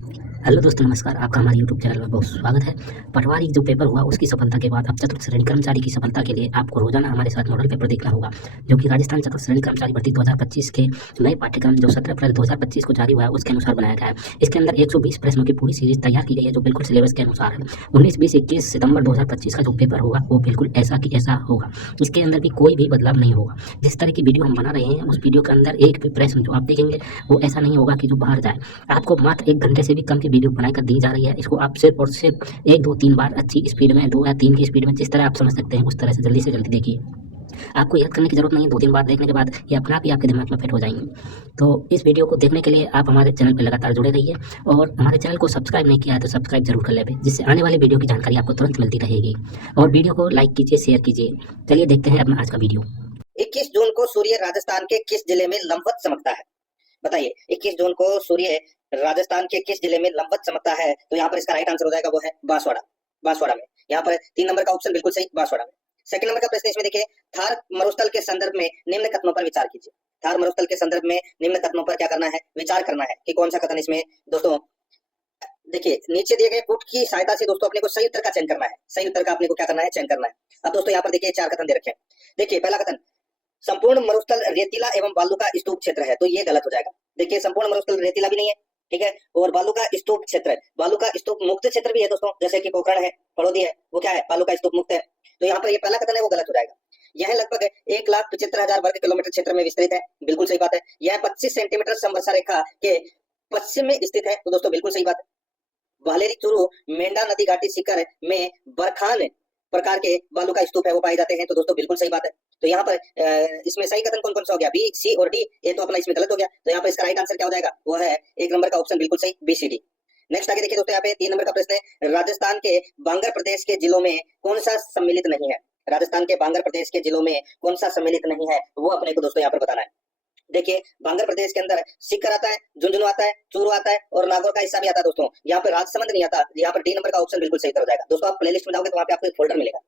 Hello दोस्तों, नमस्कार। आपका हमारे यूट्यूब चैनल में बहुत स्वागत है। पटवारी जो पेपर हुआ उसकी सफलता के बाद अब चतुर्थ श्रेणी कर्मचारी की सफलता के लिए आपको रोजाना हमारे साथ मॉडल पेपर देखना होगा, जो कि राजस्थान चतुर्थ श्रेणी कर्मचारी भर्ती 2025 के नए पाठ्यक्रम जो 17 अप्रैल 2025 को जारी हुआ है उसके अनुसार बनाया गया है। इसके अंदर 120 प्रश्नों की पूरी सीरीज तैयार की गई है जो बिल्कुल सिलेबस के अनुसार है। 19, 20, 21 सितंबर 2025 का जो पेपर होगा वो बिल्कुल ऐसा की ऐसा होगा। इसके अंदर भी कोई भी बदलाव नहीं होगा। जिस तरह की वीडियो हम बना रहे हैं उस वीडियो के अंदर एक भी प्रश्न जो आप देखेंगे वो ऐसा नहीं होगा कि जो बाहर जाए। आपको मात्र 1 घंटे से भी कम की वीडियो बनाकर दी जा रही है। इसको आप सिर्फ और सिर्फ 1, 2, 3 बार अच्छी स्पीड में 2 या 3 की स्पीड में जिस तरह आप समझ सकते हैं उस तरह से जल्दी देखिए। आपको याद करने की ज़रूरत नहीं है, 2-3 बार देखने के बाद ये अपने आप ही आपके दिमाग में फिट हो जाएँगी। तो इस वीडियो को देखने के लिए आप हमारे चैनल पे लगातार जुड़े रहिए और हमारे चैनल को सब्सक्राइब नहीं किया है तो सब्सक्राइब ज़रूर कर लें, जिससे आने वाली वीडियो की जानकारी आपको तुरंत मिलती रहेगी। और वीडियो को लाइक कीजिए, शेयर कीजिए। चलिए देखते हैं अपना आज का वीडियो। 21 जून को सूर्य राजस्थान के किस जिले में लंबवत चमकता है? बताइए, 21 जून को सूर्य राजस्थान के किस जिले में लंबवत चमकता है? तो यहाँ पर इसका राइट आंसर हो जाएगा वो है बांसवाड़ा। बांसवाड़ा में। यहाँ पर 3 नंबर का ऑप्शन बिल्कुल सही, बांसवाड़ा में। सेकंड नंबर का प्रश्न इसमें देखिए, थार मरुस्थल के संदर्भ में निम्न कथनों पर विचार कीजिए। थार मरुस्थल के संदर्भ में निम्न कथनों पर क्या करना है? विचार करना है कि कौन सा कथन इसमें दोस्तों। देखिए, नीचे दिए गए पुट की सहायता से दोस्तों अपने को सही उत्तर का चयन करना है। सही उत्तर का अपने को क्या करना है? चयन करना है। अब दोस्तों यहाँ पर देखिए 4 कथन दे रखे हैं। देखिए पहला कथन, संपूर्ण मरुस्थल रेतीला एवं बालू का स्तूप क्षेत्र है, तो ये गलत हो जाएगा। देखिए संपूर्ण मरुस्थल रेतीला भी नहीं है, ठीक है, और बालू का स्तूप क्षेत्र है। बालू का स्तूप मुक्त क्षेत्र भी है दोस्तों, जैसे कि पोखरण है, फड़ौदी है, वो क्या है? बालू का स्तूप मुक्त है। तो यहाँ पर ये पहला कथन है वो गलत हो जाएगा। यह लगभग 1,75,000 वर्ग किलोमीटर क्षेत्र में विस्तृत है, बिल्कुल सही बात है। यह 25 सेंटीमीटर समवर्षा रेखा के पश्चिम में स्थित है, तो दोस्तों बिल्कुल सही बात है। वालेरी चूरू मेंढा नदी घाटी शिखर में बरखान प्रकार के बालू का स्तूप है वो पाए जाते हैं, तो दोस्तों बिल्कुल सही बात है। तो यहाँ पर इसमें सही कथन कौन कौन सा हो गया? बी, सी और डी। ये तो अपना इसमें गलत हो गया, तो यहाँ पर इसका राइट आंसर क्या हो जाएगा? वो है 1 नंबर का ऑप्शन बिल्कुल सही, बी, सी, डी। नेक्स्ट आगे देखिए दोस्तों, यहाँ पे 3 नंबर का प्रश्न है, राजस्थान के बांगर प्रदेश के जिलों में कौन सा सम्मिलित नहीं है? राजस्थान के बांगर प्रदेश के जिलों में कौन सा सम्मिलित नहीं है, वो अपने को दोस्तों यहाँ पर बताना है। देखिए बांगर प्रदेश के अंदर सीकर आता है, झुंझुनू आता है, चूरू आता है और नागौर का हिस्सा भी आता है दोस्तों। यहाँ पर राजसमंद नहीं आता। यहाँ पर डी नंबर का ऑप्शन बिल्कुल सही हो जाएगा। दोस्तों आप प्लेलिस्ट में जाओगे तो वहाँ पे आपको एक फोल्डर मिलेगा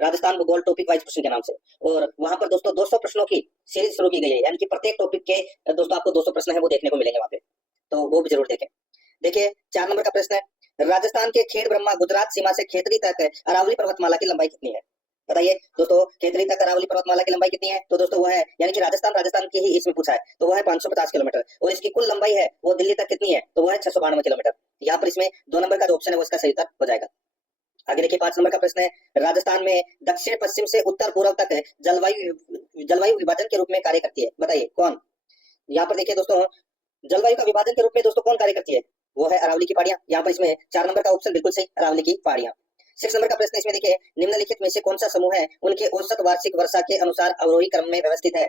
राजस्थान भूगोल टॉपिक वाइज क्वेश्चन के नाम से, और वहां पर दोस्तों 200 प्रश्नों की सीरीज शुरू की गई है, यानी कि प्रत्येक टॉपिक के दोस्तों आपको 200 प्रश्न है वो देखने को मिलेंगे वहां पे, तो वो भी जरूर देखें। देखिए 4 नंबर का प्रश्न है, राजस्थान के खेड़ ब्रह्मा गुजरात सीमा से खेतरी तक अरावली पर्वतमाला की लंबाई कितनी है? बताइए दोस्तों, खेतरी तक अरावली पर्वतमाला की लंबाई कितनी है? तो दोस्तों वो है, यानी कि राजस्थान की ही इसमें पूछा है, तो वो है 550 किलोमीटर, और इसकी कुल लंबाई है वो दिल्ली तक कितनी है? तो वो है 692 किलोमीटर। यहाँ पर इसमें 2 नंबर का जो ऑप्शन है वो इसका सही उत्तर हो जाएगा। आगे देखिए 5 नंबर का प्रश्न है, राजस्थान में दक्षिण पश्चिम से उत्तर पूर्व तक जलवायु विभाजन के रूप में कार्य करती है, बताइए कौन? यहाँ पर देखिए दोस्तों, जलवायु का विभाजन के रूप में दोस्तों कौन कार्य करती है? वो है अरावली की पहाड़ियां। यहाँ पर इसमें 4 नंबर का ऑप्शन बिल्कुल सही, अरावली की पहाड़ियां। 6 नंबर का प्रश्न इसमें देखिए, निम्नलिखित में से कौन सा समूह है उनके औसत वार्षिक वर्षा के अनुसार अवरोही क्रम में व्यवस्थित है?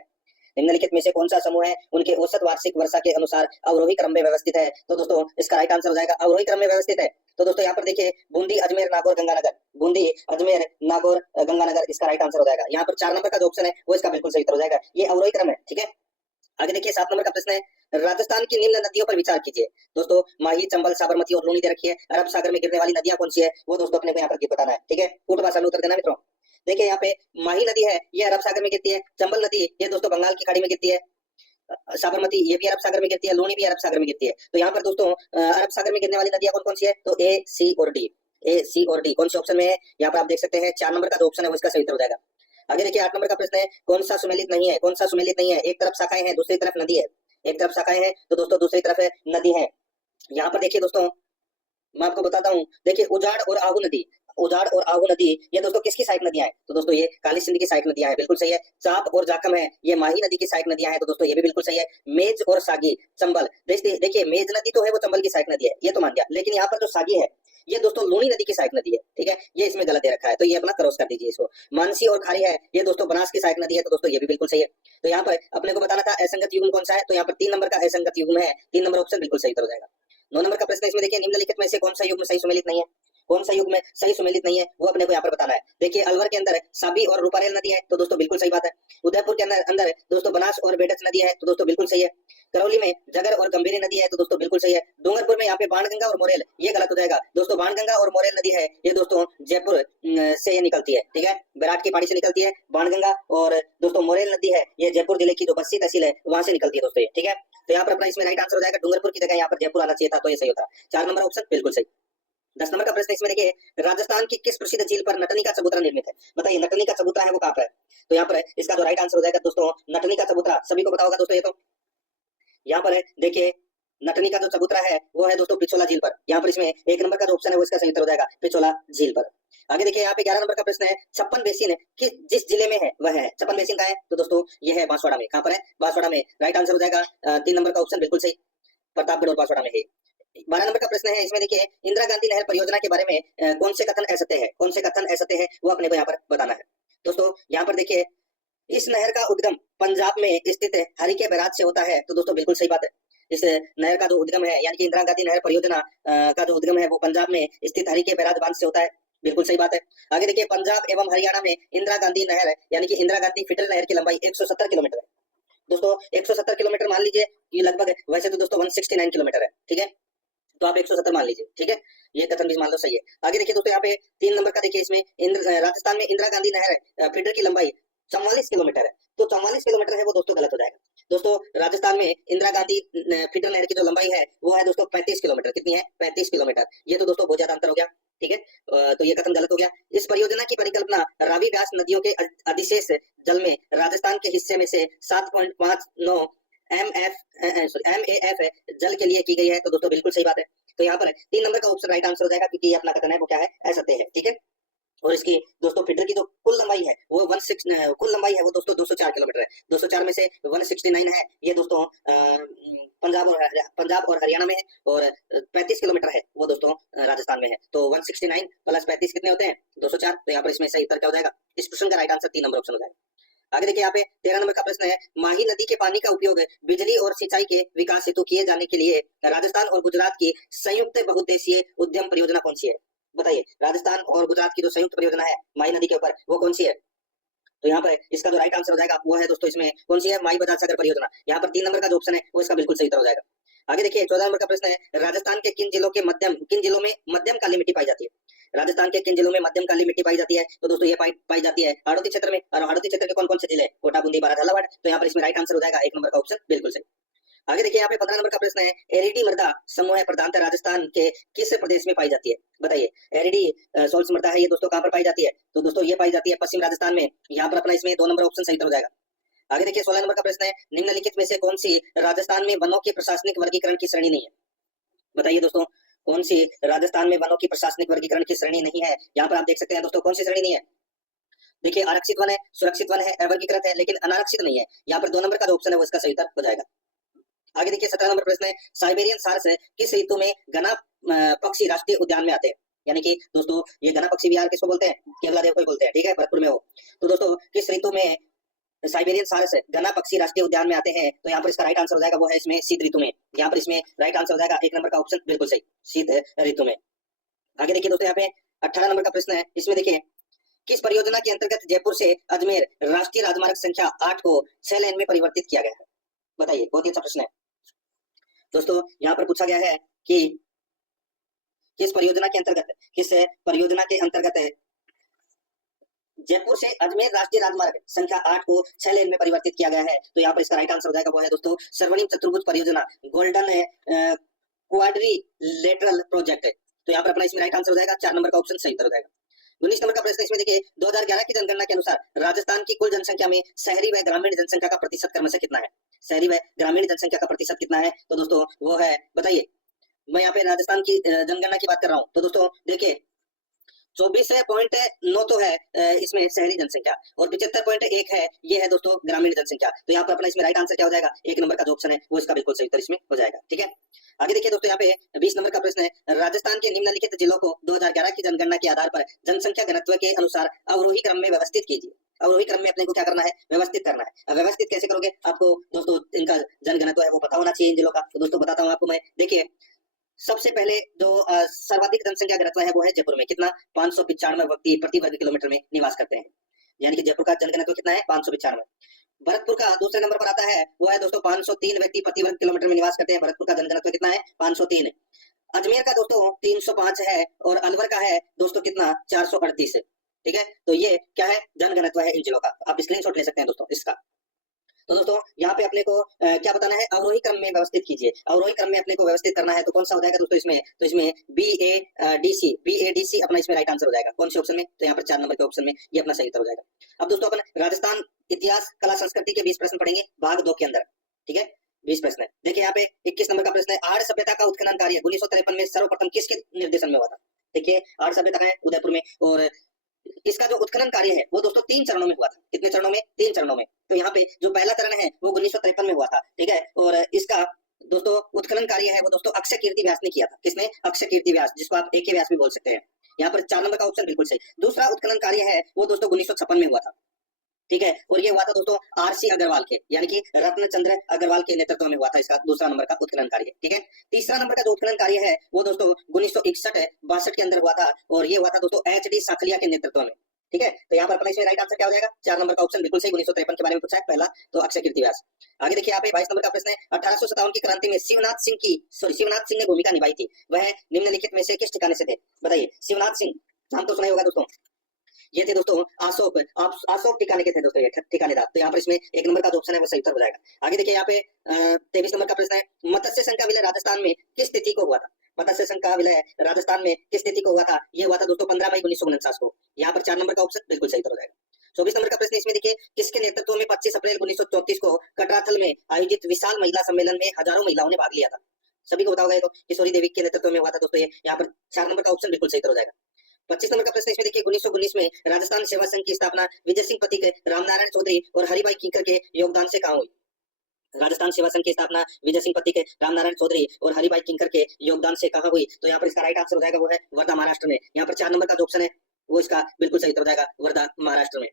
निम्नलिखित में से कौन सा समूह है उनके औसत वार्षिक वर्षा के अनुसार अवरोही क्रम में व्यवस्थित है? तो दोस्तों इसका राइट आंसर हो जाएगा अवरोही क्रम में व्यवस्थित है। तो दोस्तों यहाँ पर देखिए, बूंदी अजमेर नागौर गंगानगर, बूंदी अजमेर नागौर गंगानगर, इसका राइट आंसर हो जाएगा। यहाँ पर 4 नंबर का जो ऑप्शन है वो इसका बिल्कुल सही उत्तर हो जाएगा, ये अवरोही क्रम है, ठीक है। आगे देखिए 7 नंबर का प्रश्न है, राजस्थान की निम्न नदियों पर विचार कीजिए। दोस्तों माही, चंबल, साबरमती और लूनी दे रखी है। अरब सागर में गिरने वाली नदियां कौन सी है वो दोस्तों अपने को यहाँ पर बताना है, ठीक है। पूर्ण भाषा में उत्तर देना मित्रों। देखिए यहाँ पे माही नदी है, ये अरब सागर में गिरती है। चंबल नदी ये दोस्तों बंगाल की खाड़ी में गिरती है। साबरमती ये भी अरब सागर में गिरती है, लूनी भी अरब सागर में गिरती है। तो यहाँ पर दोस्तों अरब सागर में गिरने वाली नदियां कौन कौन सी है? तो ए, सी और डी। ए, सी और डी कौन से ऑप्शन में है? यहाँ पर आप देख सकते हैं 4 नंबर का जो ऑप्शन है वो इसका सही उत्तर हो जाएगा। आगे देखिए 8 नंबर का प्रश्न है, कौन सा सुमेलित नहीं है? कौन सा सुमेलित नहीं है? एक तरफ शाखाएं हैं, दूसरी तरफ नदी है। एक तरफ शाखाएं हैं तो दोस्तों दूसरी तरफ है नदी है। यहाँ पर देखिए दोस्तों, मैं आपको बताता हूँ, देखिए उजाड़ और आहू नदी, उजाड़ और आहू नदी ये दोस्तों किसकी सहायक नदियां हैं? तो दोस्तों ये काली सिंध की सहायक नदियां हैं, बिल्कुल सही है। चाप और जाखम है, ये माही नदी की सहायक नदियां हैं, तो दोस्तों ये भी बिल्कुल सही है। मेज और सागी, चंबल, देखिए मेज नदी तो है वो चंबल की सहायक नदी है, ये तो मान गया, लेकिन यहाँ पर जो सागी है ये दोस्तों लूनी नदी की सहायक नदी है, ठीक है। ये इसमें गलत दे रखा है, तो ये अपना क्रॉस कर दीजिए इसको। मानसी और खारी है, ये दोस्तों बनास की सहायक नदी है, तो दोस्तों ये भी बिल्कुल सही है। तो यहाँ पर अपने को बताना था असंगत युग्म कौन सा है, तो यहाँ पर 3 नंबर का असंगत युग्म है। 3 नंबर ऑप्शन बिल्कुल सही हो जाएगा। 9 नंबर का प्रश्न इसमें देखिए, निम्नलिखित में से कौन सा युग्म सही सुमेलित नहीं है? कौन सा युग्म सही सुमेलित नहीं है वो अपने को यहाँ पर बताना है। देखिए अलवर के अंदर साबी और रूपारेल नदी है, तो दोस्तों बिल्कुल सही बात है। उदयपुर के अंदर दोस्तों बनास और बेडच नदी है, तो दोस्तों बिल्कुल सही है। करौली में जगर और गंभीरी नदी है, तो दोस्तों बिल्कुल सही है। डूंगरपुर में यहाँ पे बाणगंगा और मोरेल, ये गलत हो जाएगा दोस्तों। बाणगंगा और मोरेल नदी है ये दोस्तों जयपुर से ये निकलती है, ठीक है, विराट की पहाड़ी से निकलती है बाणगंगा, और दोस्तों मोरेल नदी है ये जयपुर जिले की जो बस्सी तहसील है वहां से निकलती है दोस्तों, ठीक है। तो यहाँ पर अपना इसमें राइट आंसर हो जाएगा डूंगरपुर की जगह यहाँ पर जयपुर आना चाहिए था, तो ये सही होता। 4 नंबर ऑप्शन बिल्कुल सही। 10 नंबर का प्रश्न इसमें देखिए, राजस्थान की किस प्रसिद्ध झील पर नटनी का चबूतरा निर्मित है? बताइए नटनी का चबूतरा है वो कहाँ पर है? तो यहाँ पर इसका जो राइट आंसर हो जाएगा दोस्तों, नटनी का चबूतरा सभी को पता होगा दोस्तों। ये तो यहाँ पर देखिए नटनी का जो चबूतरा है वो है दोस्तों पिछोला झील पर। यहाँ पर इसमें 1 नंबर का जो ऑप्शन है वो इसका सही उत्तर हो जाएगा पिछोला झील पर। आगे देखिए यहाँ पे 11 नंबर का प्रश्न है, छप्पन बेसिन कि जिस जिले में है वह है, छप्पन बेसिन का है तो दोस्तों ये है बांसवाड़ा में। कहाँ पर है? बांसवाड़ा में। राइट आंसर हो जाएगा 3 नंबर का ऑप्शन बिल्कुल सही, प्रतापगढ़ और बांसवाड़ा में है। 12 नंबर का प्रश्न है, इसमें देखिए इंदिरा गांधी नहर परियोजना के बारे में कौन से कथन असत्य है? कौन से कथन असत्य है वो अपने को यहाँ पर बताना है दोस्तों। यहाँ पर देखिए इस नहर का उद्गम पंजाब में स्थित हरिके बैराज से होता है, तो दोस्तों बिल्कुल सही बात है। इस नहर का जो उद्गम है यानी कि इंदिरा गांधी नहर परियोजना का जो उद्गम है वो पंजाब में स्थित हरिके बैराज बांध से होता है, बिल्कुल सही बात है। आगे देखिए पंजाब एवं हरियाणा में इंदिरा गांधी नहर यानी कि इंदिरा गांधी फिल्टर नहर की लंबाई 170 किलोमीटर है दोस्तों। 170 किलोमीटर मान लीजिए ये लगभग, वैसे तो दोस्तों 169 किलोमीटर है, ठीक है, तो आप 170 मान लीजिए, ठीक है, ये कथन भी मान लो सही है। आगे देखिए दोस्तों यहाँ पे 3 नंबर का देखिए, इसमें राजस्थान में इंदिरा गांधी नहर फीडर की लंबाई 44 किलोमीटर है, तो 44 किलोमीटर है वो दोस्तों गलत हो जाएगा दोस्तों। राजस्थान में इंदिरा गांधी फीडर नहर की जो लंबाई है वो है दोस्तों 35 किलोमीटर। कितनी है? 35 किलोमीटर। ये तो दोस्तों बहुत ज्यादा अंतर हो गया, ठीक है, तो ये कथन गलत हो गया। इस परियोजना की परिकल्पना रावी व्यास नदियों के अधिशेष जल में राजस्थान के हिस्से में से 7.59 MAF जल के लिए की गई है, तो दोस्तों बिल्कुल सही बात है। तो यहाँ पर 3 नंबर का ऑप्शन राइट आंसर हो जाएगा, क्योंकि ये अपना कथन है वो क्या है? असत्य है, ठीक है। और इसकी दोस्तों फीडर की जो कुल लंबाई है वो कुल लंबाई है वो दोस्तों 204 किलोमीटर है। 204 में से 169 है ये दोस्तों पंजाब और हरियाणा में है, और 35 किलोमीटर है वो दोस्तों राजस्थान में है। तो 169 प्लस 35 कितने होते हैं? 204। तो यहाँ पर इसमें सही उत्तर क्या हो जाएगा? इस प्रश्न का राइट आंसर 3 नंबर ऑप्शन हो जाएगा। आगे देखिए यहाँ पे 13 नंबर का प्रश्न है, माही नदी के पानी का उपयोग बिजली और सिंचाई के विकास हेतु किए जाने के लिए राजस्थान और गुजरात की संयुक्त बहुउद्देशीय उद्यम परियोजना कौन सी है? बताइए राजस्थान और गुजरात की जो संयुक्त परियोजना है माही नदी के ऊपर वो कौन सी है? तो यहाँ पर इसका जो राइट आंसर हो जाएगा वो है दोस्तों, इसमें कौन सी है? माई बजाज सागर परियोजना। यहाँ पर 3 नंबर का जो ऑप्शन है वो इसका बिल्कुल सही उत्तर हो जाएगा। आगे देखिए 14 नंबर का प्रश्न है, राजस्थान के किन जिलों में मध्यम काली मिट्टी पाई जाती है? राजस्थान के किन जिलों में मध्यम काली मिट्टी पाई जाती है? तो दोस्तों ये पाई जाती है हाड़ौती क्षेत्र में। और हाड़ौती क्षेत्र के कौन कौन से जिले? कोटा, बूंदी, बारां, झालावाड़। तो यहाँ पर इसमें राइट आंसर हो जाएगा 1 नंबर का ऑप्शन बिल्कुल सही। आगे देखिए यहाँ पे 15 नंबर का प्रश्न है, एरिडी मृदा समूह प्रधानतः राजस्थान के किस प्रदेश में पाई जाती है? बताइए एरिडी सोल्स मृदा है ये दोस्तों कहाँ पर पाई जाती है? तो दोस्तों ये पाई जाती है पश्चिम राजस्थान में। यहाँ पर अपना इसमें 2 नंबर ऑप्शन सही हो जाएगा। आगे देखिए 16 नंबर का प्रश्न है, निम्नलिखित में से कौन सी राजस्थान में वनों के प्रशासनिक वर्गीकरण की श्रेणी नहीं है? बताइए दोस्तों कौन सी राजस्थान में वनों की प्रशासनिक वर्गीकरण की श्रेणी नहीं है? यहाँ पर आप देख सकते हैं दोस्तों कौन सी श्रेणी नहीं है। देखिए आरक्षित वन है, सुरक्षित वन है, अवर्गीकृत है, लेकिन अनारक्षित नहीं है। यहाँ पर 2 नंबर का जो ऑप्शन है वो इसका सही उत्तर हो जाएगा। आगे देखिए 17 नंबर प्रश्न है, साइबेरियन सार्स किस ऋतु में घना पक्षी राष्ट्रीय उद्यान में आते हैं? यानी कि दोस्तों ये घना पक्षी विहार किसको बोलते हैं? केवला देव को बोलते हैं, ठीक है, भरतपुर में हो। तो दोस्तों किस ऋतु में साइबेरियन सार्स घना पक्षी राष्ट्रीय उद्यान में आते हैं? तो यहाँ पर इसका राइट आंसर हो जाएगा वो है इसमें शीत ऋतु में। यहाँ पर इसमें राइट आंसर हो जाएगा 1 नंबर का ऑप्शन बिल्कुल सही, शीत ऋतु में। आगे देखिए दोस्तों यहाँ पे 18 नंबर का प्रश्न है, इसमें देखिए किस परियोजना के अंतर्गत जयपुर से अजमेर राष्ट्रीय राजमार्ग संख्या 8 को 6 लेन में परिवर्तित किया गया है? बताइए, बहुत ही अच्छा प्रश्न है दोस्तों। यहाँ पर पूछा गया है कि किस परियोजना के अंतर्गत जयपुर से अजमेर राष्ट्रीय राजमार्ग संख्या 8 को 6 लेन में परिवर्तित किया गया है? तो यहाँ पर इसका राइट आंसर हो जाएगा वो है दोस्तों स्वर्णिम चतुर्भुज परियोजना, गोल्डन क्वाड्रिलेटरल प्रोजेक्ट। तो यहाँ पर अपना इसमें राइट आंसर हो जाएगा 4 नंबर का ऑप्शन सही उत्तर हो जाएगा। 19 नंबर का प्रश्न इसमें देखिए 2011 की जनगणना के अनुसार राजस्थान की कुल जनसंख्या में शहरी व ग्रामीण जनसंख्या का प्रतिशत क्रमशः कितना है? शहरी व ग्रामीण जनसंख्या का प्रतिशत कितना है? तो दोस्तों वो है, बताइए, मैं यहाँ पे राजस्थान की जनगणना की बात कर रहा हूँ। तो दोस्तों देखिए 24.9 तो है इसमें शहरी जनसंख्या, और 75.1 है ये है दोस्तों ग्रामीण जनसंख्या। तो यहाँ पर अपना इसमें राइट आंसर क्या हो जाएगा? 1 नंबर का जो ऑप्शन है वो इसका बिल्कुल सही उत्तर इसमें हो जाएगा, ठीक है। आगे देखिए दोस्तों यहाँ पे 20 नंबर का प्रश्न है, राजस्थान के निम्नलिखित जिलों को 2011 की जनगणना के आधार पर जनसंख्या घनत्व के अनुसार अवरोही क्रम में व्यवस्थित कीजिए। अवरोही क्रम में अपने को क्या करना है? व्यवस्थित करना है। अब व्यवस्थित कैसे करोगे? आपको दोस्तों इनका जनगणत्व है वो पता होना चाहिए इन जिलों का। तो दोस्तों बताता हूँ आपको मैं। देखिए सबसे पहले जो सर्वाधिक जनसंख्या घनत्व है वो है जयपुर में। कितना? 595 व्यक्ति प्रति वर्ग किलोमीटर में निवास करते हैं, यानी कि जयपुर का जनघनत्व कितना है? 595। भरतपुर का दूसरे नंबर पर आता है वो है दोस्तों 503 व्यक्ति प्रति वर्ग किलोमीटर में निवास करते हैं। भरतपुर का जनघनत्व कितना है? 503। अजमेर का दोस्तों 305 है, और अलवर का है दोस्तों कितना? 438, ठीक है। तो ये क्या है? जनघनत्व है इन जिलों का। आप स्क्रीनशॉट ले सकते हैं दोस्तों इसका। तो दोस्तों यहाँ पे अपने को क्या बताना है, अवरोही क्रम में व्यवस्थित कीजिए। अवरोही क्रम में अपने को व्यवस्थित करना है तो कौन सा हो जाएगा दोस्तों इसमें, तो इसमें बी ए डी सी अपना इसमें राइट आंसर हो जाएगा। कौन से ऑप्शन में, तो यहाँ पर 4 नंबर के ऑप्शन में ये अपना सही उत्तर हो जाएगा। अब दोस्तों अपन राजस्थान इतिहास कला संस्कृति के 20 प्रश्न पढ़ेंगे भाग 2 के अंदर, ठीक है। 20 प्रश्न है। देखिए यहाँ पे 21 नंबर का प्रश्न है, आर्य सभ्यता का उत्खनन कार्य 1953 में सर्वप्रथम किसके निर्देशन में हुआ था। देखिए आर्य सभ्यता का है उदयपुर में, और इसका जो उत्खनन कार्य है वो दोस्तों 3 चरणों में हुआ था। कितने चरणों में, 3 चरणों में। तो यहाँ पे जो पहला चरण है वो 1953 में हुआ था, ठीक है। और इसका दोस्तों उत्खनन कार्य है वो दोस्तों अक्षय कीर्ति व्यास ने किया था। किसने, अक्षय कीर्ति व्यास, जिसको आप AK व्यास भी बोल सकते हैं। यहाँ पर 4 नंबर का ऑप्शन बिल्कुल सही। दूसरा उत्खनन कार्य है वो दोस्तों 1956 में हुआ था, ठीक है। और ये हुआ था दोस्तों RC अग्रवाल के, यानी कि रत्न चंद्र अग्रवाल के नेतृत्व में हुआ था इसका दूसरा नंबर का उत्खनन कार्य, ठीक है। तीसरा नंबर का जो उत्खनन कार्य है वो दोस्तों 1961-62 के अंदर हुआ था, और ये हुआ था दोस्तों HD साखलिया के नेतृत्व में, ठीक है। तो यहाँ पर अपना इसमें राइट आंसर क्या हो जाएगा, 4 नंबर का ऑप्शन बिल्कुल सही। 1953 के बारे में पूछा है पहला, तो अक्षय कीर्ति व्यास। आगे देखिए यहाँ पे 22 नंबर का प्रश्न है, 1857 की क्रांति में शिवनाथ सिंह ने भूमिका निभाई थी, वह निम्नलिखित में से किस ठिकाने से थे। बताइए, शिवनाथ सिंह नाम तो सुना ही होगा दोस्तों, ये थे दोस्तों अशोक ठिकाने के थे दोस्तों, ये ठिकानेदार। तो यहाँ पर इसमें 1 नंबर का जो ऑप्शन है वो सही उत्तर हो जाएगा। आगे देखिए यहाँ पे 23 नंबर का प्रश्न है, मत्स्य संघ का विलय राजस्थान में किस तिथि को हुआ था। मत्स्य संघ का विलय राजस्थान में किस तिथि को हुआ था, ये हुआ था दोस्तों 15 मई 1949 को। यहाँ पर 4 नंबर का ऑप्शन बिल्कुल सही उत्तर हो जाएगा। 24 नंबर का प्रश्न इसमें देखिए, किसके नेतृत्व में 25 अप्रैल 1934 को कटराथल में आयोजित विशाल महिला सम्मेलन में हजारों महिलाओं ने भाग लिया था। सभी को बताओगे तो किशोरी देवी के नेतृत्व में हुआ था दोस्तों ये। यहाँ पर 4 नंबर का ऑप्शन बिल्कुल सही उत्तर हो जाएगा। 25 नंबर का प्रश्न इसमें देखिए, 1919 में राजस्थान सेवा संघ की स्थापना विजय सिंह पथिक, रामनारायण चौधरी और हरिभाई किंकर के योगदान से कहाँ हुई। राजस्थान सेवा संघ की स्थापना विजय सिंह पथिक, रामनारायण चौधरी और हरिभाई किंकर के योगदान से कहाँ हुई, तो यहाँ पर इसका राइट आंसर हो जाएगा वो है वर्धा महाराष्ट्र में। यहाँ पर 4 नंबर का जो ऑप्शन है वो इसका बिल्कुल सही उत्तर हो जाएगा, वर्धा महाराष्ट्र में।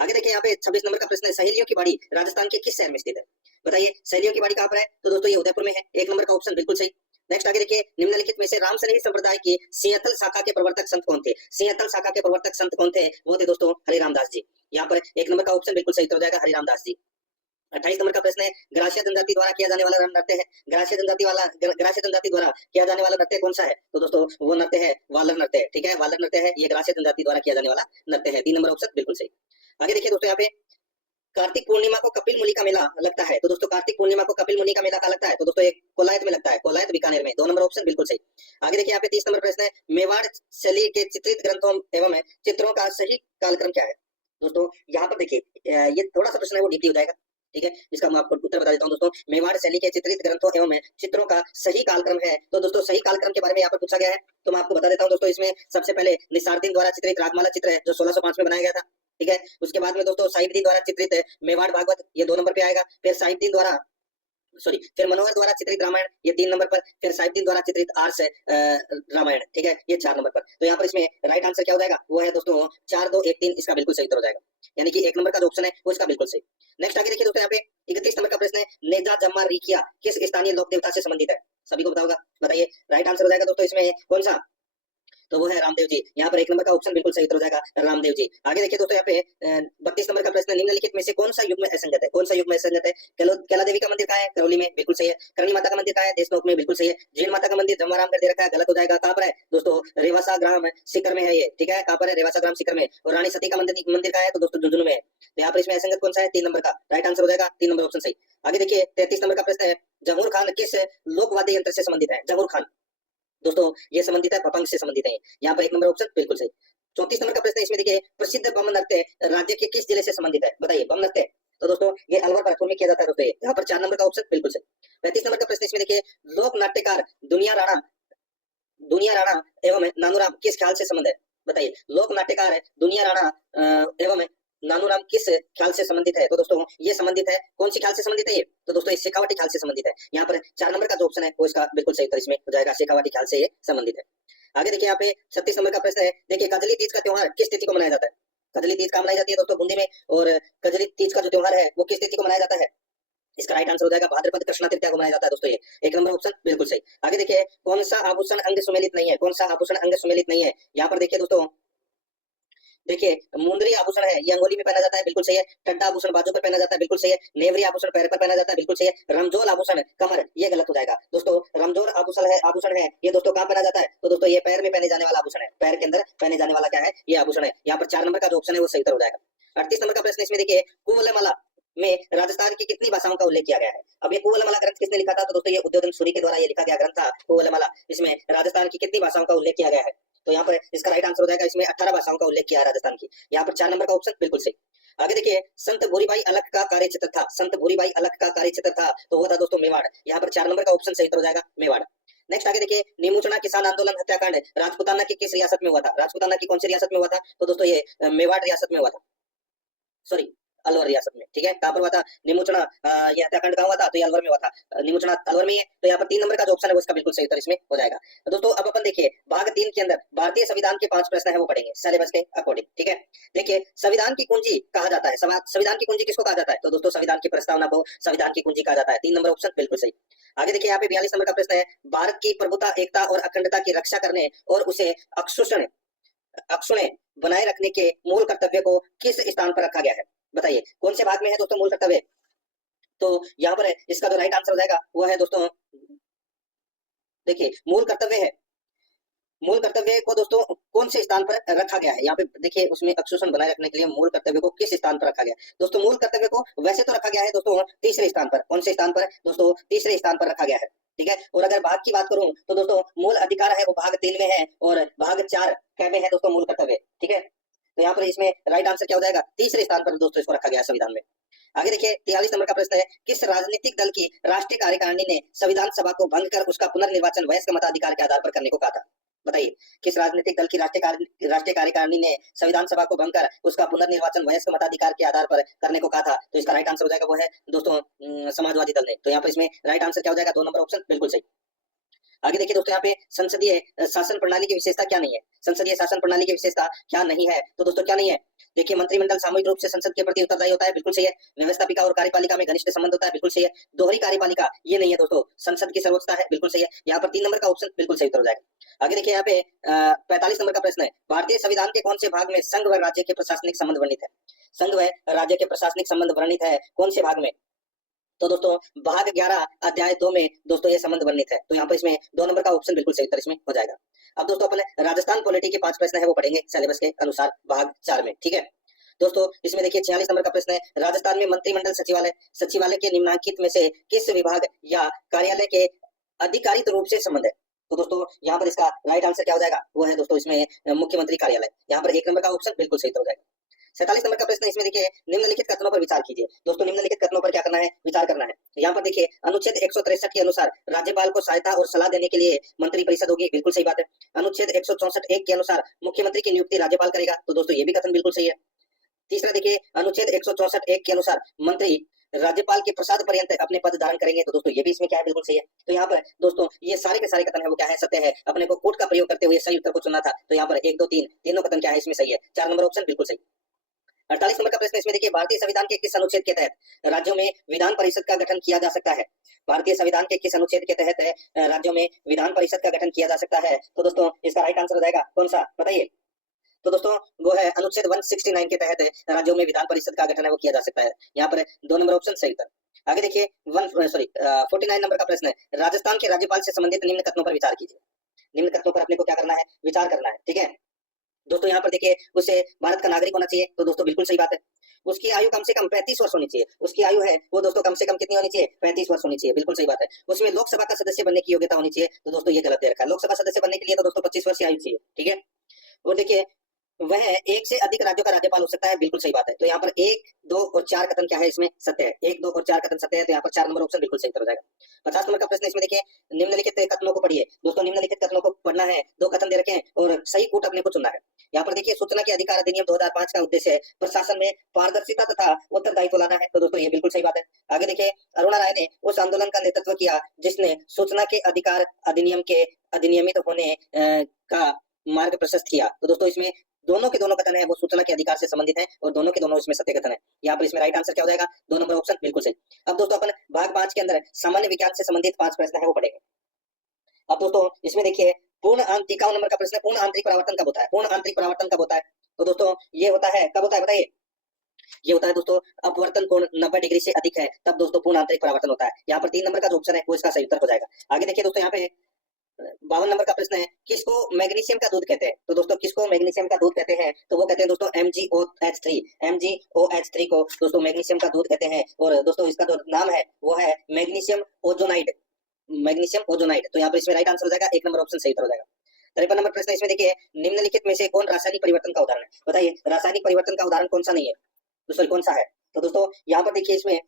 आगे देखिए यहाँ पे 26 नंबर का प्रश्न है, सहेलियों की बाड़ी राजस्थान के किस शहर में स्थित है। बताइए, सहेलियों की बाड़ी कहाँ पर है, तो दोस्तों ये उदयपुर में है। 1 नंबर का ऑप्शन बिल्कुल सही। नेक्स्ट आगे देखिए, निम्नलिखित में से रामसनेही संप्रदाय की सिंहतल शाखा के प्रवर्तक संत कौन थे। सिंहतल शाखा के प्रवर्तक संत कौन थे, वो थे दोस्तों हरिराम दास जी। यहाँ पर 1 नंबर का ऑप्शन बिल्कुल सही हो जाएगा, हरिराम दास जी। 28 नंबर का प्रश्न है, ग्रासिया जनजाति द्वारा किया जाने वाला नृत्य है, ग्रासिया जनजाति द्वारा किया जाने वाला नृत्य कौन सा है, तो दोस्तों वो नृत्य है वालर नृत्य, ठीक है। वालर नृत्य है ये, ग्रासिया जनजाति द्वारा किया जाने वाला नृत्य है। 3 नंबर ऑप्शन बिल्कुल सही। आगे देखिए दोस्तों, यहाँ पे कार्तिक पूर्णिमा को कपिल मुनि का मेला लगता है, तो दोस्तों कार्तिक पूर्णिमा को कपिल मुनि का मेला कहाँ लगता है, तो दोस्तों ये कोलायत में लगता है, कोलायत बीकानेर में। 2 नंबर ऑप्शन बिल्कुल सही। आगे देखिए यहाँ पे 30 नंबर प्रश्न है, मेवाड़ शैली के चित्रित ग्रंथों एवं चित्रों का सही कालक्रम क्या है। दोस्तों यहाँ पर देखिए ये थोड़ा सा प्रश्न है वो डीपली हो जाएगा, ठीक है। इसका मैं आपको उत्तर बता देता हूँ दोस्तों। मेवाड़ शैली के चित्रित ग्रंथों एवं चित्रों का सही कालक्रम है, तो दोस्तों सही कालक्रम के बारे में यहाँ पर पूछा गया है, तो मैं आपको बता देता हूँ दोस्तों। इसमें सबसे पहले निसारदीन द्वारा चित्रित रागमाला चित्र है जो 1605 में बनाया गया था, ठीक है। उसके बाद में दोस्तों साहिबदीन द्वारा चित्रित मेवाड़ भागवत, ये 2 नंबर पे आएगा। फिर साहिबदीन द्वारा फिर मनोहर द्वारा चित्रित रामायण, ये 3 नंबर पर। फिर साहिबदीन द्वारा चित्रित आर्ष रामायण, ठीक है, ये 4 नंबर पर। तो यहाँ पर इसमें राइट आंसर क्या हो जाएगा, वो है दोस्तों 4, 2, 1, 3, इसका बिल्कुल सही उत्तर हो जाएगा, यानी कि 1 नंबर का जो ऑप्शन है वो इसका बिल्कुल सही। नेक्स्ट आगे देखिए दोस्तों, यहाँ पे 31 नंबर का प्रश्न है, नेजा जम्मा रिकिया किस स्थानीय लोक देवता से संबंधित है, सभी को बताओगा। बताइए, राइट आंसर हो जाएगा दोस्तों इसमें कौन सा, तो वो है रामदेव जी। यहाँ पर 1 नंबर का ऑप्शन बिल्कुल सही उत्तर हो जाएगा, रामदेव जी। आगे देखिए दोस्तों, यहाँ पे 32 नंबर का प्रश्न, निम्नलिखित में से कौन सा युग में असंगत है, कौन सा युग में असंगत है। कैला देवी का मंदिर कहाँ है, करौली में, बिल्कुल सही है। करणी माता का मंदिर कहाँ है, देशनोक में, बिल्कुल सही है। जीण माता का मंदिर जमवाराम कर दे रखा है, गलत हो जाएगा। कहाँ पर है दोस्तों, रेवासा ग्राम सीकर में है ये, ठीक है। कहाँ पर है, रेवासा ग्राम सीकर में। और रानी सती का मंदिर कहाँ है, तो दोस्तों झुंझुनू में है। तो यहाँ पर इसमें असंगत कौन सा है, 3 नंबर का राइट आंसर हो जाएगा, 3 नंबर ऑप्शन सही। आगे देखिए 33 नंबर का प्रश्न है, जहूर खान किस लोकवाद्य यंत्र से संबंधित है। जहूर खान दोस्तों ये संबंधित है, भपंग से संबंधित है। यहाँ पर 1 नंबर ऑप्शन बिल्कुल सही। 34 नंबर का प्रश्न इसमें देखिए, प्रसिद्ध बम नृत्य राज्य के किस जिले से संबंधित है। बताइए, बम नृत्य, तो दोस्तों ये अलवर भरतपुर में किया जाता है दोस्तों। यहाँ पर 4 नंबर का ऑप्शन बिल्कुल सही। 35 नंबर का प्रश्न इसमें देखिए, लोक नाट्यकार दुनिया राणा एवं नानूराम किस ख्याल से संबंध है। बताइए, लोक नाट्यकार दुनिया राणा एवं नानूराम किस ख्याल से संबंधित है, तो दोस्तों ये संबंधित है, कौन सी ख्याल से संबंधित है ये, तो दोस्तों ये शेखावटी ख्याल से संबंधित है। यहाँ पर 4 नंबर का जो ऑप्शन है वो इसका बिल्कुल सही उत्तर इसमें हो जाएगा, शेखावटी ख्याल से ये संबंधित है। आगे देखिए यहाँ पे 36 नंबर का प्रश्न है, देखिए कजली तीज का त्योहार किस तिथि को मनाया जाता है। कजली तीज का मनाई जाती है दोस्तों बूंदी में, और कजली तीज का जो त्योहार है वो किस तिथि को मनाया जाता है, इसका राइट आंसर हो जाएगा भाद्रपद कृष्णा तृतीया को मनाया जाता है दोस्तों ये। 1 नंबर ऑप्शन बिल्कुल सही। आगे देखिए, कौन सा आभूषण अंग सुमेलित नहीं है, कौन सा आभूषण अंग सुमेलित नहीं है। यहाँ पर देखिए दोस्तों, देखिए मुंदरी आभूषण है ये अंगुली में पहना जाता है, बिल्कुल सही है। टड्डा आभूषण बाजू पर पहना जाता है, बिल्कुल सही है। नेवरी आभूषण पैर पर पहना जाता है, बिल्कुल सही है। रमजोल आभूषण कमर, ये गलत हो जाएगा दोस्तों। रमजोल आभूषण है ये दोस्तों कहाँ पहना जाता है, तो दोस्तों ये पैर में पहने जाने वाला आभूषण है, पैर के अंदर पहने जाने वाला क्या है, ये आभूषण है। यहाँ पर 4 नंबर का जो ऑप्शन है वो सही उत्तर हो जाएगा। 38 नंबर का प्रश्न इसमें देखिए, कुवलयमाला में राजस्थान की कितनी भाषाओं का उल्लेख किया गया है? अब ये कुवलमाला ग्रंथ किसने लिखा था? तो दोस्तों ये उद्योधन सूरी के द्वारा ये लिखा गया ग्रंथ था कुवलमाला। इसमें राजस्थान की कितनी भाषाओं का उल्लेख किया गया है? तो यहाँ पर इसका राइट आंसर हो जाएगा, इसमें 18 भाषाओं का उल्लेख किया है राजस्थान की। यहाँ पर 4 नंबर का ऑप्शन बिल्कुल सही। आगे देखिए, संत भूरीबाई अलख का कार्यक्षेत्र था, संत भूरीबाई अलख का कार्यक्षेत्र था, तो वो था दोस्तों मेवाड़। यहाँ पर 4 नंबर का ऑप्शन सही उत्तर हो जाएगा मेवाड़। नेक्स्ट आगे देखिए, निमुचना किसान आंदोलन हत्याकांड राजपुताना की किस रियासत में हुआ था? राजपुताना की कौन सी रियासत में हुआ था? तो दोस्तों ये मेवाड़ रियासत में हुआ था, सॉरी अलवर रियासत में। ठीक है, कहां पर हुआ था निमुचना? ये हत्याकांड कहां हुआ था? तो ये अलवर में हुआ था। निमुचना अलवर में है, तो यहाँ पर 3 नंबर का जो ऑप्शन है वो इसका बिल्कुल सही उत्तर इसमें हो जाएगा। तो दोस्तों अब अपन देखिए भाग 3 के अंदर भारतीय संविधान के 5 प्रश्न है वो पढ़ेंगे सिलेबस के अकॉर्डिंग। ठीक है, देखिए संविधान की कुंजी कहा जाता है, संविधान की कुंजी किसको कहा जाता है? तो दोस्तों संविधान की प्रस्तावना को संविधान की कुंजी कहा जाता है। 3 नंबर ऑप्शन बिल्कुल सही। आगे देखिए यहाँ पे 42 नंबर का प्रश्न है, भारत की प्रभुता, एकता और अखंडता की रक्षा करने और उसे अक्षुण्ण बनाए रखने के मूल कर्तव्य को किस स्थान पर रखा गया है? बताइए कौन से भाग में है दोस्तों मूल कर्तव्य? तो यहाँ पर इसका जो राइट आंसर हो जाएगा वो है दोस्तों, देखिए मूल कर्तव्य है, मूल कर्तव्य को दोस्तों कौन से स्थान पर रखा गया है? यहाँ पे देखिए उसमें अक्षुषण बनाए रखने के लिए मूल कर्तव्य को किस स्थान पर रखा गया है? दोस्तों मूल कर्तव्य को वैसे तो रखा गया है दोस्तों तीसरे स्थान पर। कौन से स्थान पर? दोस्तों तीसरे स्थान पर रखा गया है। ठीक है, और अगर भाग की बात करूं तो दोस्तों मूल अधिकार है वो भाग 3 में है और भाग 4 क्या में है दोस्तों मूल कर्तव्य। ठीक है, तो यहाँ पर इसमें राइट आंसर क्या हो जाएगा? तीसरे स्थान पर दोस्तों इसको रखा गया है संविधान में। आगे देखिए 43 नंबर का प्रश्न है, किस राजनीतिक दल की राष्ट्रीय कार्यकारिणी ने संविधान सभा को भंग कर उसका पुनर्निर्वाचन वयस्क मताधिकार के आधार पर करने को कहा था? बताइए किस राजनीतिक दल की राष्ट्रीय कार्यकारिणी ने संविधान सभा को भंग कर उसका पुनर्निर्वाचन वयस्क मताधिकार के आधार पर करने को कहा था? तो इसका राइट आंसर हो जाएगा वो है दोस्तों समाजवादी दल ने। तो यहाँ पर इसमें राइट आंसर क्या हो जाएगा? 2 नंबर ऑप्शन बिल्कुल सही। आगे देखिए दोस्तों यहाँ पे संसदीय शासन प्रणाली की विशेषता क्या नहीं है? संसदीय शासन प्रणाली की विशेषता क्या नहीं है? तो दोस्तों क्या नहीं है? देखिए मंत्रिमंडल सामूहिक रूप से संसद के प्रति उत्तरदायी होता है, बिल्कुल सही है। व्यवस्थापिका और कार्यपालिका में घनिष्ठ संबंध होता है, बिल्कुल सही है। दोहरी कार्यपालिका ये नहीं है दोस्तों। संसद की सर्वोच्चता है, बिल्कुल सही है। यहाँ पर 3 नंबर का ऑप्शन बिल्कुल सही उत्तर हो जाएगा। आगे देखिए यहाँ पे 45 नंबर का प्रश्न है, भारतीय संविधान के कौन से भाग में संघ व राज्य के प्रशासनिक संबंध वर्णित है? संघ व राज्य के प्रशासनिक संबंध वर्णित है, कौन से भाग में? तो दोस्तों भाग 11 अध्याय 2 में दोस्तों ये संबंध वर्णित है। तो यहाँ पर इसमें 2 नंबर का ऑप्शन बिल्कुल सही उत्तर इसमें हो जाएगा। अब दोस्तों अपन राजस्थान पॉलिटी के 5 प्रश्न है वो पढ़ेंगे सिलेबस के अनुसार भाग 4 में। ठीक है, दोस्तों इसमें देखिए 46 नंबर का प्रश्न है, राजस्थान में मंत्रिमंडल सचिवालय के निम्नलिखित में से किस विभाग या कार्यालय के अधिकारित रूप से संबंध है? तो दोस्तों यहाँ पर इसका राइट आंसर क्या हो जाएगा? वो है दोस्तों इसमें मुख्यमंत्री कार्यालय। यहाँ पर 1 नंबर का ऑप्शन बिल्कुल सही हो जाएगा। 47 नंबर का प्रश्न इसमें देखिए, निम्नलिखित कथनों पर विचार कीजिए। दोस्तों निम्नलिखित कथनों पर क्या करना है? विचार करना है। यहाँ पर देखिए अनुच्छेद 163 के अनुसार राज्यपाल को सहायता और सलाह देने के लिए मंत्री परिषद होगी, बिल्कुल सही बात है। अनुच्छेद 164 के अनुसार मुख्यमंत्री की नियुक्ति राज्यपाल करेगा, तो दोस्तों ये भी कथन बिल्कुल सही है। तीसरा देखिए अनुच्छेद 164 के अनुसार मंत्री राज्यपाल के प्रसाद पर्यंत अपने पद धारण करेंगे, तो दोस्तों ये भी इसमें क्या है? बिल्कुल सही है। तो यहाँ पर दोस्तों ये सारे के सारे कथन है वो क्या है? सत्य है। अपने को कोट का प्रयोग करते हुए सही उत्तर को चुनना था, तो यहाँ पर 1 2 3 तीनों कथन क्या है? इसमें सही है। 4 नंबर ऑप्शन बिल्कुल सही। 48 नंबर का प्रश्न इसमें देखिए, भारतीय संविधान के किस अनुच्छेद के तहत राज्यों में विधान परिषद का गठन किया जा सकता है? भारतीय संविधान के किस अनुच्छेद के तहत राज्यों में विधान परिषद का गठन किया जा सकता है? तो दोस्तों इसका राइट आंसर हो जाएगा कौन सा? बताइए। तो दोस्तों वो है अनुच्छेद 169 के तहत राज्यों में विधान परिषद का गठन है वो किया जा सकता है। यहाँ पर 2 नंबर ऑप्शन सही उत्तर। आगे देखिए 49 नंबर का प्रश्न है, राजस्थान के राज्यपाल से संबंधित निम्न कथनों पर विचार कीजिए। निम्न कथनों पर अपने को क्या करना है? विचार करना है। ठीक है दोस्तों, यहाँ पर देखिए उसे भारत का नागरिक होना चाहिए, तो दोस्तों बिल्कुल सही बात है। उसकी आयु कम से कम 35 वर्ष होनी चाहिए। उसकी आयु है वो दोस्तों कम से कम कितनी होनी चाहिए? 35 वर्ष होनी चाहिए, बिल्कुल सही बात है। उसमें लोकसभा का सदस्य बनने की योग्यता होनी चाहिए, तो दोस्तों ये गलत दे रखा है। लोकसभा सदस्य बनने के लिए तो दोस्तों 25 वर्ष की आयु चाहिए। ठीक है, और देखिए वह 1 से अधिक राज्यों का राज्यपाल हो सकता है, बिल्कुल सही बात है। तो यहाँ पर 1 2 और 4 कथन क्या है? इसमें सत्य है। 1 2 और 4 कथन सत्य है, तो यहाँ पर 4 नंबर ऑप्शन बिल्कुल सही उत्तर हो जाएगा। 50 नंबर का प्रश्न इसमें देखिए, निम्नलिखित कथनों को पढ़िए। दोस्तों निम्नलिखित कथनों को पढ़ना है, 2 कथन दे रखे हैं और सही कूट अपने को चुनना है। यहाँ पर देखिए सूचना के अधिकार अधिनियम 2005 का उद्देश्य है प्रशासन में पारदर्शिता तथा उत्तरदायित्व लाना है, तो दोस्तों ये बिल्कुल सही बात है। आगे देखिए अरुणा राय ने उस आंदोलन का नेतृत्व किया जिसने सूचना के अधिकार अधिनियम के अधिनियमित होने का मार्ग प्रशस्त किया, तो दोस्तों इसमें दोनों के दोनों कथन है वो सूचना के अधिकार से संबंधित है और दोनों के दोनों इसमें सत्य कथन है। यहाँ पर इसमें राइट आंसर क्या हो जाएगा? 2 नंबर ऑप्शन बिल्कुल सही। अब दोस्तों अपन भाग 5 के अंदर सामान्य विज्ञान से संबंधित 5 प्रश्न है वो पढ़ेंगे। अब दोस्तों इसमें देखिए पूर्ण 51 नंबर का प्रश्न है, पूर्ण आंतरिक परावर्तन कब होता है? पूर्ण आंतरिक परावर्तन कब होता है? तो दोस्तों ये होता है, कब होता है बताइए? ये होता है दोस्तों अपवर्तन कोण 90 डिग्री से अधिक है, तब दोस्तों पूर्ण आंतरिक परावर्तन होता है। यहाँ पर 3 नंबर का जो ऑप्शन है वो इसका सही उत्तर हो जाएगा। आगे देखिए दोस्तों यहाँ पे 52 नंबर का प्रश्न है, किसको मैग्नीशियम का दूध कहते हैं? तो दोस्तों किसको मैग्नीशियम का दूध कहते हैं? तो वो कहते हैं दोस्तों MgOH3। MgOH3 को दोस्तों मैग्नीशियम का दूध कहते हैं। और दोस्तों इसका जो नाम है वो है मैग्नीशियम ओजोनाइड। Magnesium ozonide. तो यहाँ पर इसमें राइट आंसर हो जाएगा, 1 नंबर ऑप्शन सही उत्तर हो जाएगा। 53 नंबर प्रश्न इसमें देखिए, निम्नलिखित में से कौन रासायनिक परिवर्तन का उदाहरण है? बताइए रासायनिक परिवर्तन का उदाहरण कौन सा नहीं है, दोस्तों कौन सा है? तो दोस्तों यहाँ पर देखिए, इसमें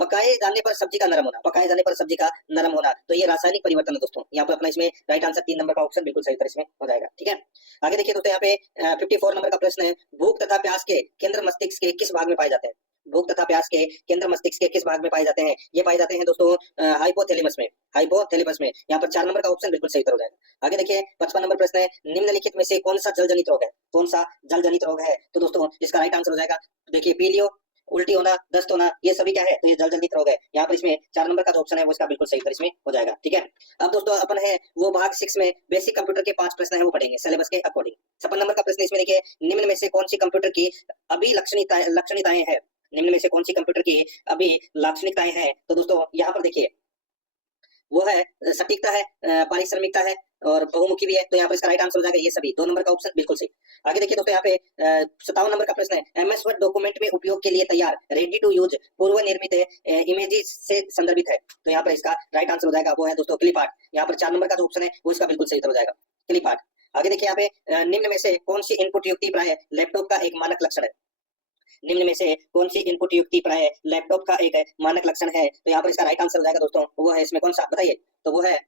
पकाए जाने पर सब्जी का नरम होना, पकाए जाने पर सब्जी का नरम होना, तो ये रासायनिक परिवर्तन है दोस्तों। यहाँ पर अपना इसमें राइट आंसर 3 नंबर का ऑप्शन बिल्कुल सही उत्तर इसमें हो जाएगा। ठीक है, आगे देखिए दोस्तों, यहाँ पे 54 नंबर का प्रश्न है, भूख तथा प्यास के केंद्र मस्तिष्क के किस भाग में पाए जाते हैं? भूख तथा प्यास के केंद्र मस्तिष्क के किस भाग में पाए जाते हैं? ये पाए जाते हैं दोस्तों हाइपोथैलेमस में। हाइपोथैलेमस में। यहाँ पर 4 नंबर का ऑप्शन बिल्कुल सही उत्तर हो जाएगा। आगे देखिए 55 नंबर प्रश्न है, निम्नलिखित में से कौन सा जल जनित रोग है? कौन सा जल जनित रोग है? तो दोस्तों इसका राइट आंसर हो जाएगा, देखिए पीलियो, उल्टी होना, दस्त होना, ये सभी क्या है? तो ये जल जनित रोग है। यहाँ पर इसमें 4 नंबर का जो ऑप्शन है वो इसका बिल्कुल सही उत्तर इसमें हो जाएगा। ठीक है, अब दोस्तों अपन है वो भाग 6 में बेसिक कंप्यूटर के 5 प्रश्न है वो पढ़ेंगे सिलेबस के अकॉर्डिंग। 56 नंबर का प्रश्न इसमें देखिए, निम्न में से कौन सी कंप्यूटर की अभिलक्षणिकताएं है? निम्न में से कौन सी कंप्यूटर की अभिलाक्षणिकताएं हैं? तो दोस्तों यहाँ पर देखिए वो है सटीकता है, पारिश्रमिकता है और बहुमुखी भी है। तो यहाँ पर इसका राइट आंसर हो जाएगा ये सभी, 2 नंबर का ऑप्शन बिल्कुल सही। आगे देखिए दोस्तों, यहाँ पे 57 नंबर का प्रश्न है, MS वर्ड डॉक्यूमेंट में उपयोग के लिए तैयार रेडी टू यूज पूर्व निर्मित इमेजेस से संदर्भित है। तो यहाँ पर इसका राइट आंसर हो जाएगा वो है दोस्तों क्लिप आर्ट। यहाँ पर 4 नंबर का जो ऑप्शन है वो इसका बिल्कुल सही उत्तर हो जाएगा, क्लिप आर्ट। आगे देखिए यहाँ पे निम्न में से कौन सी इनपुट युक्ति प्राय लैपटॉप का एक मानक लक्षण है? निम्न में से कौन सी इनपुट युक्ति प्राय लैपटॉप का एक मानक लक्षण है? तो यहाँ पर इसका राइट आंसर हो जाएगा दोस्तों वो है इसमें कौन सा, बताइए? तो वो है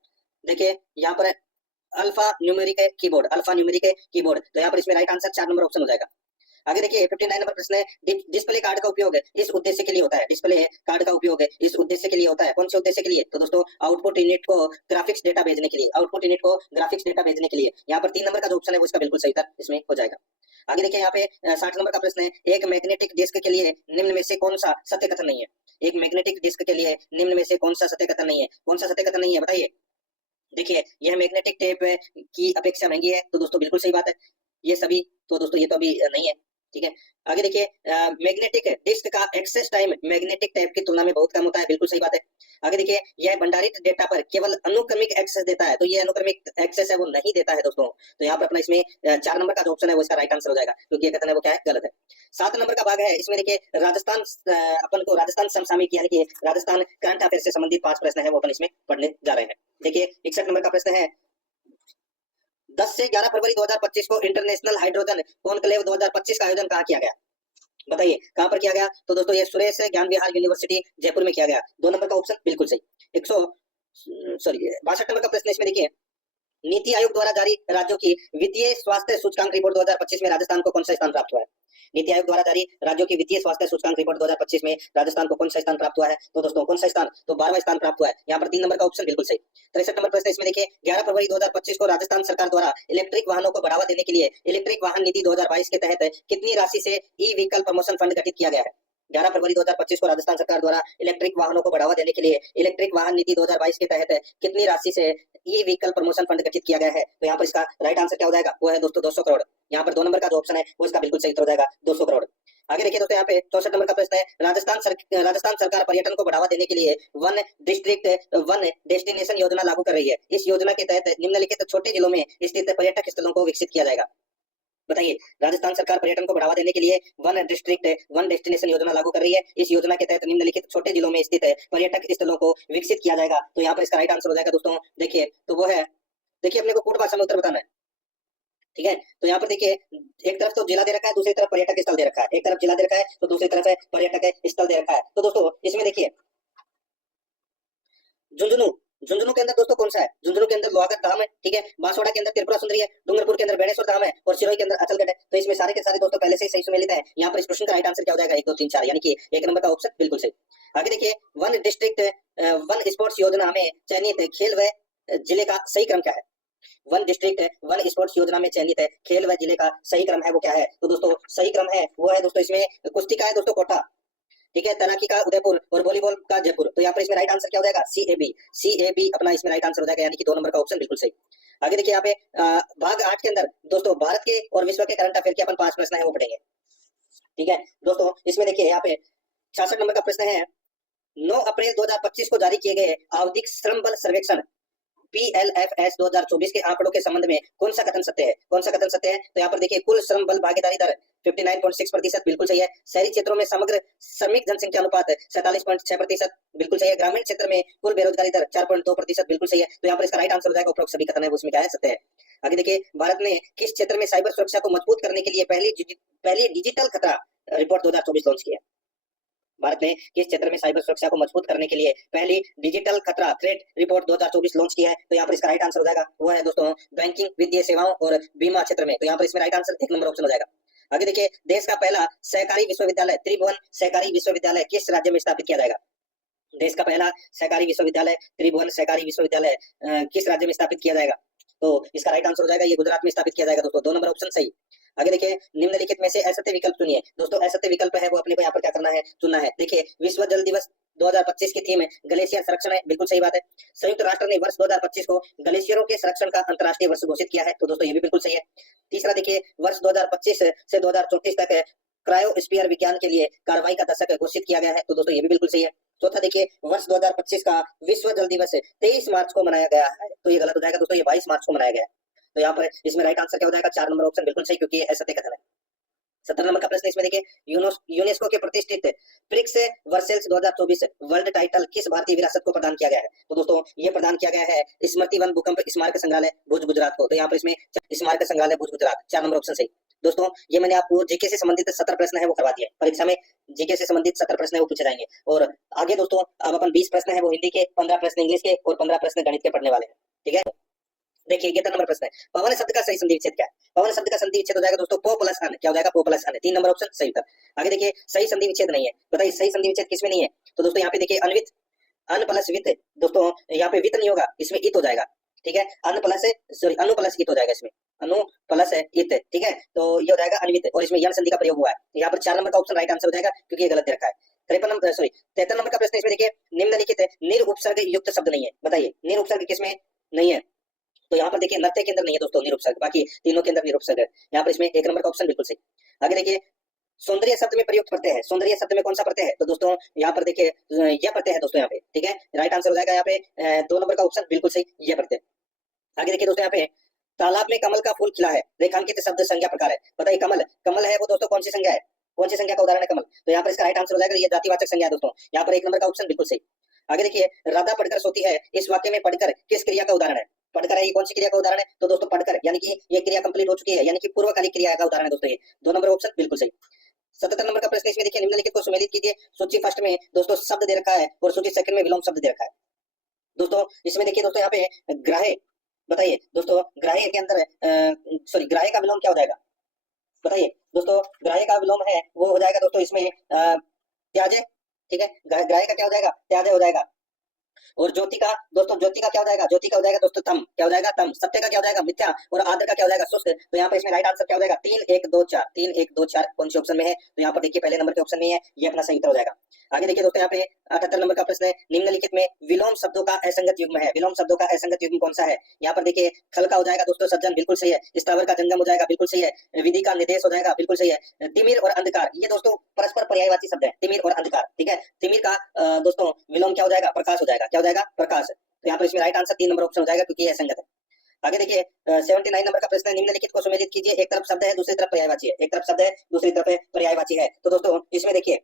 देखिए यहाँ पर alpha numeric keyboard, alpha numeric keyboard. तो यहाँ पर इसमें राइट आंसर 4 नंबर ऑप्शन हो जाएगा। आगे देखिए 59 नंबर प्रश्न है, डिस्प्ले कार्ड का उपयोग इस उद्देश्य के लिए होता है। डिस्प्ले कार्ड का उपयोग इस उद्देश्य के लिए होता है, कौन से उद्देश्य के लिए? तो दोस्तों आउटपुट यूनिट को ग्राफिक्स डेटा भेजने के लिए, आउटपुट यूनिट को ग्राफिक्स डेटा भेजने के लिए। यहाँ पर 3 नंबर का जो ऑप्शन है वो इसका बिल्कुल सही उत्तर इसमें हो जाएगा। आगे देखिए यहाँ पे 60 नंबर का प्रश्न है, एक मैग्नेटिक डिस्क के लिए निम्न में से कौन सा सत्य कथन नहीं है? एक मैग्नेटिक डिस्क के लिए निम्न में से कौन सा सत्य कथन नहीं है? कौन सा सत्य कथन नहीं है, बताइए? देखिए यह मैग्नेटिक टेप की अपेक्षा महंगी है, तो दोस्तों बिल्कुल सही बात है ये सभी। तो दोस्तों ये तो अभी नहीं है। ठीक है, आगे देखिए मैग्नेटिक डिस्क का एक्सेस टाइम मैग्नेटिक टेप की तुलना में बहुत कम होता है, बिल्कुल सही बात है। आगे देखिए यह भंडारित डेटा पर केवल अनुक्रमिक एक्सेस देता है, तो ये अनुक्रमिक एक्सेस है वो नहीं देता है दोस्तों। तो यहाँ पर अपना इसमें 4 नंबर का जो ऑप्शन है वो इसका राइट आंसर हो जाएगा, क्योंकि ये कथन है वो क्या है, गलत है। 7 नंबर का भाग है, इसमें देखिए राजस्थान अपन को राजस्थान समसामयिक यानी कि राजस्थान करंट अफेयर से संबंधित 5 प्रश्न है वो अपन इसमें पढ़ने जा रहे हैं। देखिए 61 नंबर का प्रश्न है, 10 से 11 फरवरी 2025 को इंटरनेशनल हाइड्रोजन कॉन्क्लेव 2025 का आयोजन कहाँ किया गया? बताइए कहां पर किया गया? तो दोस्तों ये सुरेश ज्ञान विहार यूनिवर्सिटी जयपुर में किया गया। 2 नंबर का ऑप्शन बिल्कुल सही। 62 नंबर का प्रश्न इसमें देखिए, नीति आयोग द्वारा जारी राज्यों की वित्तीय स्वास्थ्य सूचकांक रिपोर्ट 2025 में राजस्थान को कौन सा स्थान प्राप्त हुआ है? नीति आयोग द्वारा जारी राज्यों की वित्तीय स्वास्थ्य सूचकांक रिपोर्ट 2025 में राजस्थान को कौन सा स्थान प्राप्त हुआ है? तो दोस्तों कौन सा स्थान? तो 12वां स्थान प्राप्त हुआ है। यहाँ पर 3 नंबर का ऑप्शन बिल्कुल सही। 63 नंबर प्रश्न इसमें देखिए, 11 फरवरी 2025 को राजस्थान सरकार द्वारा इलेक्ट्रिक वाहनों को बढ़ावा देने के लिए इलेक्ट्रिक वाहन नीति 2022 के तहत कितनी राशि से ई व्हीकल प्रमोशन फंड गठित किया गया है? 11 फरवरी 2025 को राजस्थान सरकार द्वारा इलेक्ट्रिक वाहनों को बढ़ावा देने के लिए इलेक्ट्रिक वाहन नीति 2022 के तहत कितनी राशि से ई व्हीकल प्रमोशन फंड गठित किया गया है? तो यहाँ पर इसका राइट आंसर क्या हो जाएगा? वो है दोस्तों 200 करोड़। यहाँ पर 2 नंबर का जो ऑप्शन है वो इसका बिल्कुल सही उत्तर हो जाएगा, 200 करोड़। आगे देखिए दोस्तों, यहाँ पे 64 नंबर का प्रश्न है, राजस्थान सरकार पर्यटन को बढ़ावा देने के लिए वन डिस्ट्रिक्ट वन डेस्टिनेशन योजना लागू कर रही है। इस योजना के तहत निम्नलिखित छोटे जिलों में स्थित पर्यटक स्थलों को विकसित किया जाएगा। बताइए राजस्थान सरकार पर्यटन को बढ़ावा देने के लिए वन डिस्ट्रिक्ट वन डेस्टिनेशन योजना लागू कर रही है। इस योजना के तहत निम्नलिखित छोटे जिलों में स्थित पर्यटक स्थलों को विकसित किया जाएगा। तो यहाँ पर इसका राइट आंसर हो जाएगा दोस्तों, देखिए तो वो है, देखिए अपने को कोट भाषा में उत्तर बताना है। ठीक है, तो यहाँ पर देखिए एक तरफ तो जिला दे रखा है, दूसरी तरफ पर्यटक स्थल दे रखा है। एक तरफ जिला दे रखा है तो दूसरी तरफ है पर्यटक स्थल दे रखा है। तो दोस्तों इसमें देखिए झुंझुनू, झुंझुनू के अंदर दोस्तों कौन सा है? झुंझुनू के अंदर लोहागढ़ धाम है। ठीक है, बांसवाड़ा के अंदर त्रिपुरा सुंदरी है, डूंगरपुर के अंदर बेड़ेश्वर धाम है और सिरोही के अंदर अचलगढ़ है। तो इसमें सारे के सारे दोस्तों पहले से ही सही सुमेलित है। यहाँ पर इस प्रश्न का राइट आंसर क्या हो जाएगा? 1 2 3 4, यानी कि 1 नंबर का ऑप्शन बिल्कुल सही। आगे देखिए वन डिस्ट्रिक्ट वन स्पोर्ट्स योजना में चयनित खेल व जिले का सही क्रम क्या है? वन डिस्ट्रिक्ट वन स्पोर्ट्स योजना में चयनित है खेल व जिले का सही क्रम है वो क्या है? तो दोस्तों सही क्रम है वो है दोस्तों इसमें कुश्ती का है दोस्तों कोटा, ठीक है, तैराकी का उदयपुर और वॉलीबॉल का जयपुर। तो यहाँ पर इसमें राइट आंसर क्या हो जाएगा? CAB अपना इसमें राइट आंसर हो जाएगा, यानी कि 2 नंबर का ऑप्शन बिल्कुल सही। आगे देखिए यहाँ पे भाग 8 के अंदर दोस्तों भारत के और विश्व के करंट अफेयर के अपन 5 प्रश्न है वो पढ़ेंगे। ठीक है दोस्तों, इसमें देखिए यहाँ पे 66 नंबर का प्रश्न है, 9 अप्रैल 2025 को जारी किए गए आवधिक श्रम बल सर्वेक्षण PLFS 2024 के आंकड़ों के संबंध में कौन सा कथन सत्य है? कौन सा कथन सत्य है? तो यहाँ पर देखिए कुल श्रम बल भागीदारी दर 59.6% बिल्कुल सही है। शहरी क्षेत्रों में समग्र श्रमिक जनसंख्या अनुपात 47.6% बिल्कुल सही है। ग्रामीण क्षेत्र में कुल बेरोजगारी दर 4.2% बिल्कुल सही है। तो यहाँ पर इसका राइट आंसर हो जाएगा उपरोक्त सभी कथन है उसमें क्या है? सत्य है। आगे देखिए भारत ने किस क्षेत्र में साइबर सुरक्षा को मजबूत करने के लिए पहली डिजिटल खतरा रिपोर्ट 2024 लॉन्च किया? भारत ने किस क्षेत्र में साइबर सुरक्षा को मजबूत करने के लिए पहली डिजिटल खतरा थ्रेट रिपोर्ट 2024 लॉन्च किया है? तो यहाँ पर इसका राइट आंसर हो जाएगा वो है दोस्तों बैंकिंग, वित्तीय सेवाओं और बीमा क्षेत्र में। तो यहाँ पर इसमें राइट आंसर 1 नंबर ऑप्शन हो जाएगा। आगे देखिए देश का पहला सहकारी विश्वविद्यालय त्रिभुवन सहकारी विश्वविद्यालय किस राज्य में स्थापित किया जाएगा? देश का पहला सहकारी विश्वविद्यालय त्रिभुवन सहकारी विश्वविद्यालय किस राज्य में स्थापित किया जाएगा? तो इसका राइट आंसर हो जाएगा ये गुजरात में स्थापित किया जाएगा दोस्तों। 2 नंबर ऑप्शन सही। आगे देखिए निम्नलिखित में से असत्य विकल्प चुनिए। दोस्तों असत्य विकल्प है वो अपने को यहाँ पर क्या करना है? चुनना है। देखिए विश्व जल दिवस 2025 की थीम ग्लेशियर संरक्षण है, बिल्कुल सही बात है। संयुक्त राष्ट्र ने वर्ष 2025 को ग्लेशियरों के संरक्षण का अंतर्राष्ट्रीय वर्ष घोषित किया है, तो दोस्तों ये भी बिल्कुल सही है। तीसरा देखिए वर्ष 2025 से 2034 तक क्रायोस्फीयर विज्ञान के लिए कार्रवाई का दशक घोषित किया गया है, तो दोस्तों ये भी बिल्कुल सही है। चौथा देखिए वर्ष 2025 का विश्व जल दिवस 23 मार्च को मनाया गया है, तो ये गलत हो जाएगा दोस्तों, ये 22 मार्च को मनाया गया है। तो यहाँ पर इसमें राइट आंसर क्या हो जाएगा? 4 नंबर ऑप्शन बिल्कुल सही, क्योंकि ये असत्य कथन है। 17 नंबर का प्रश्न इसमें देखिए यूनेस्को के प्रतिष्ठित प्रिक्स वर्सेल्स 2024 वर्ल्ड टाइटल किस भारतीय विरासत को प्रदान किया गया है? तो दोस्तों ये प्रदान किया गया है स्मृति वन भूकंप स्मारक संग्रहालय भुज गुजरात को। तो यहाँ पर इसमें स्मारक संग्रहालय भुज गुजरात 4 नंबर ऑप्शन सही। दोस्तों ये मैंने आपको जीके से संबंधित 17 प्रश्न है वो करवा दिए, परीक्षा में जीके से संबंधित 17 प्रश्न है वो पूछे जाएंगे। और आगे दोस्तों अब अपन 20 प्रश्न है वो हिंदी के, 15 प्रश्न इंग्लिश के और 15 प्रश्न गणित के पढ़ने वाले हैं, ठीक है। देखिए 11 नंबर प्रश्न है पवन शब्द का सही संधि विच्छेद क्या है? पवन शब्द का संधि विच्छेद हो जाएगा दोस्तों पो प्लस अन। क्या हो जाएगा? पो प्लस अन। 3 नंबर ऑप्शन सही उत्तर। आगे देखिए सही संधि विच्छेद नहीं है, बताइए सही संधि विच्छेद किसमें नहीं है? तो दोस्तों यहाँ पे देखिए अनवित अन प्लस वित, दोस्तों यहाँ पे वित नहीं होगा, इसमें इत हो जाएगा, ठीक है। अन प्लस सॉरी अनु प्लस इत हो जाएगा, इसमें अनु प्लस इत, ठीक है। तो ये हो जाएगा अनवित और इसमें यन संधि का प्रयोग हुआ है। यहाँ पर 4 नंबर का ऑप्शन राइट आंसर हो जाएगा क्योंकि ये गलत दे रखा है। 73 नंबर का प्रश्न इसमें देखिए निम्नलिखित निर उपसर्ग युक्त शब्द नहीं है, बताइए निर उपसर्ग किसमें नहीं है? तो यहाँ पर देखिए नृत्य के अंदर नहीं है दोस्तों निरुपसर्ग, बाकी तीनों के अंदर निरुपसर्ग है। यहाँ पर इसमें 1 नंबर का ऑप्शन बिल्कुल सही। आगे देखिए सौंदर्य शब्द में प्रयुक्त प्रत्यय है, सौंदर्य शब्द में कौन सा प्रत्यय है? तो दोस्तों यहाँ पर देखिए यह प्रत्यय है दोस्तों यहाँ पे, ठीक है। राइट आंसर हो जाएगा यहाँ पे 2 नंबर का ऑप्शन बिल्कुल सही, यह प्रत्यय। आगे देखिए दोस्तों यहाँ पे तालाब में कमल का फूल खिला है, रेखांकित शब्द संज्ञा प्रकार है, बताइए कमल कमल है वो दोस्तों कौन सी संज्ञा है? कौन सी संज्ञा का उदाहरण है कमल? तो यहाँ पर इसका राइट आंसर हो जाएगा ये जातिवाचक संज्ञा है दोस्तों। यहाँ पर 1 नंबर का ऑप्शन बिल्कुल सही। आगे देखिए राधा पढ़कर सोती है, इस वाक्य में पढ़कर किस क्रिया का उदाहरण है? पढ़कर है ये कौन सी क्रिया का उदाहरण है? तो दोस्तों पढ़कर यानी कि ये क्रिया कंप्लीट हो चुकी है, यानी कि पूर्वकालिक क्रिया का उदाहरण है दोस्तों ये। 2 नंबर ऑप्शन बिल्कुल सही। 77 नंबर का प्रश्न इसमें देखिए निम्नलिखित को सुमेलित कीजिए। सूची फर्स्ट में दोस्तों शब्द दे रखा है और सूची सेकंड में विलोम शब्द दे रखा है। दोस्तों इसमें देखिए दोस्तों यहाँ पे ग्राह्य, बताइए दोस्तों ग्राह्य के अंदर सॉरी ग्राह्य का विलोम क्या हो जाएगा? बताइए दोस्तों ग्राह्य का विलोम है वो हो जाएगा दोस्तों इसमें त्याज्य, ठीक है। ग्राह्य का क्या हो जाएगा? त्याज्य हो जाएगा। और ज्योति का दोस्तों ज्योति का क्या हो जाएगा? ज्योति का हो जाएगा दोस्तों तम, क्या हो जाएगा? तम। सत्य का क्या हो जाएगा? मिथ्या। और आदर का क्या हो जाएगा? शुष्क। तो यहाँ पे इसमें राइट आंसर क्या हो जाएगा? 3 1 2 4 3 1 2 4 कौन सी ऑप्शन में है? तो यहाँ पर देखिए पहले नंबर के ऑप्शन में है, ये अपना सही उत्तर हो जाएगा। आगे देखिए दोस्तों यहाँ पे 78 नंबर का प्रश्न है निम्नलिखित में विलोम शब्दों का असंगत युग्म है, विलोम शब्दों का असंगत युग्म कौन सा है? यहाँ पर देखिए खल का हो जाएगा दोस्तों सज्जन, बिल्कुल सही है। स्थावर का जंगम हो जाएगा, बिल्कुल सही है। विधि का निर्देश हो जाएगा, बिल्कुल सही है। तिमिर और अंधकार ये दोस्तों परस्पर पर्यायवाची शब्द है, तिमिर और अंधकार, ठीक है। तिमिर का दोस्तों विलोम क्या हो जाएगा? प्रकाश हो जाएगा, क्या हो जाएगा? प्रकाश। तो यहाँ पर इसमें राइट आंसर 3 नंबर ऑप्शन हो जाएगा क्योंकि ये असंगत है। आगे देखिए 79 नंबर का प्रश्न है निम्नलिखित को सुमेलित कीजिए। एक तरफ शब्द है दूसरी तरफ पर्यायवाची है, एक तरफ शब्द है दूसरी तरफ पर्यायवाची है। तो दोस्तों इसमें देखिए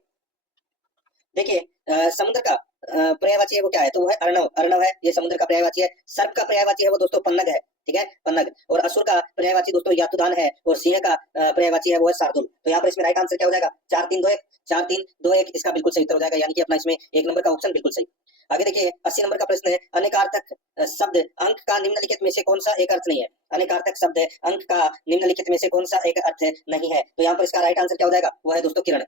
समुद्र का पर्यायवाची है वो क्या है? तो वो है अर्णव, अर्णव है ये समुद्र का पर्यायवाची है। सर्प का पर्यायवाची है वो दोस्तों पन्नग है, ठीक है, पन्नग। और असुर का पर्यायवाची दोस्तों यातुदान है और सिंह का पर्यायवाची है वो है शार्दुल। तो यहाँ पर इसमें राइट आंसर क्या हो जाएगा? 4 3 2 1 4 3 2 1 इसका बिल्कुल सही उत्तर हो जाएगा, यानी कि अपना इसमें 1 नंबर का ऑप्शन बिल्कुल सही। आगे देखिए 80 नंबर का प्रश्न है अनेकार्थक शब्द अंक का निम्नलिखित में से कौन सा एक अर्थ नहीं है? अनेकार्थक शब्द अंक का निम्नलिखित में से कौन सा एक अर्थ नहीं है? तो यहाँ पर इसका राइट आंसर क्या हो जाएगा? वो है दोस्तों किरण।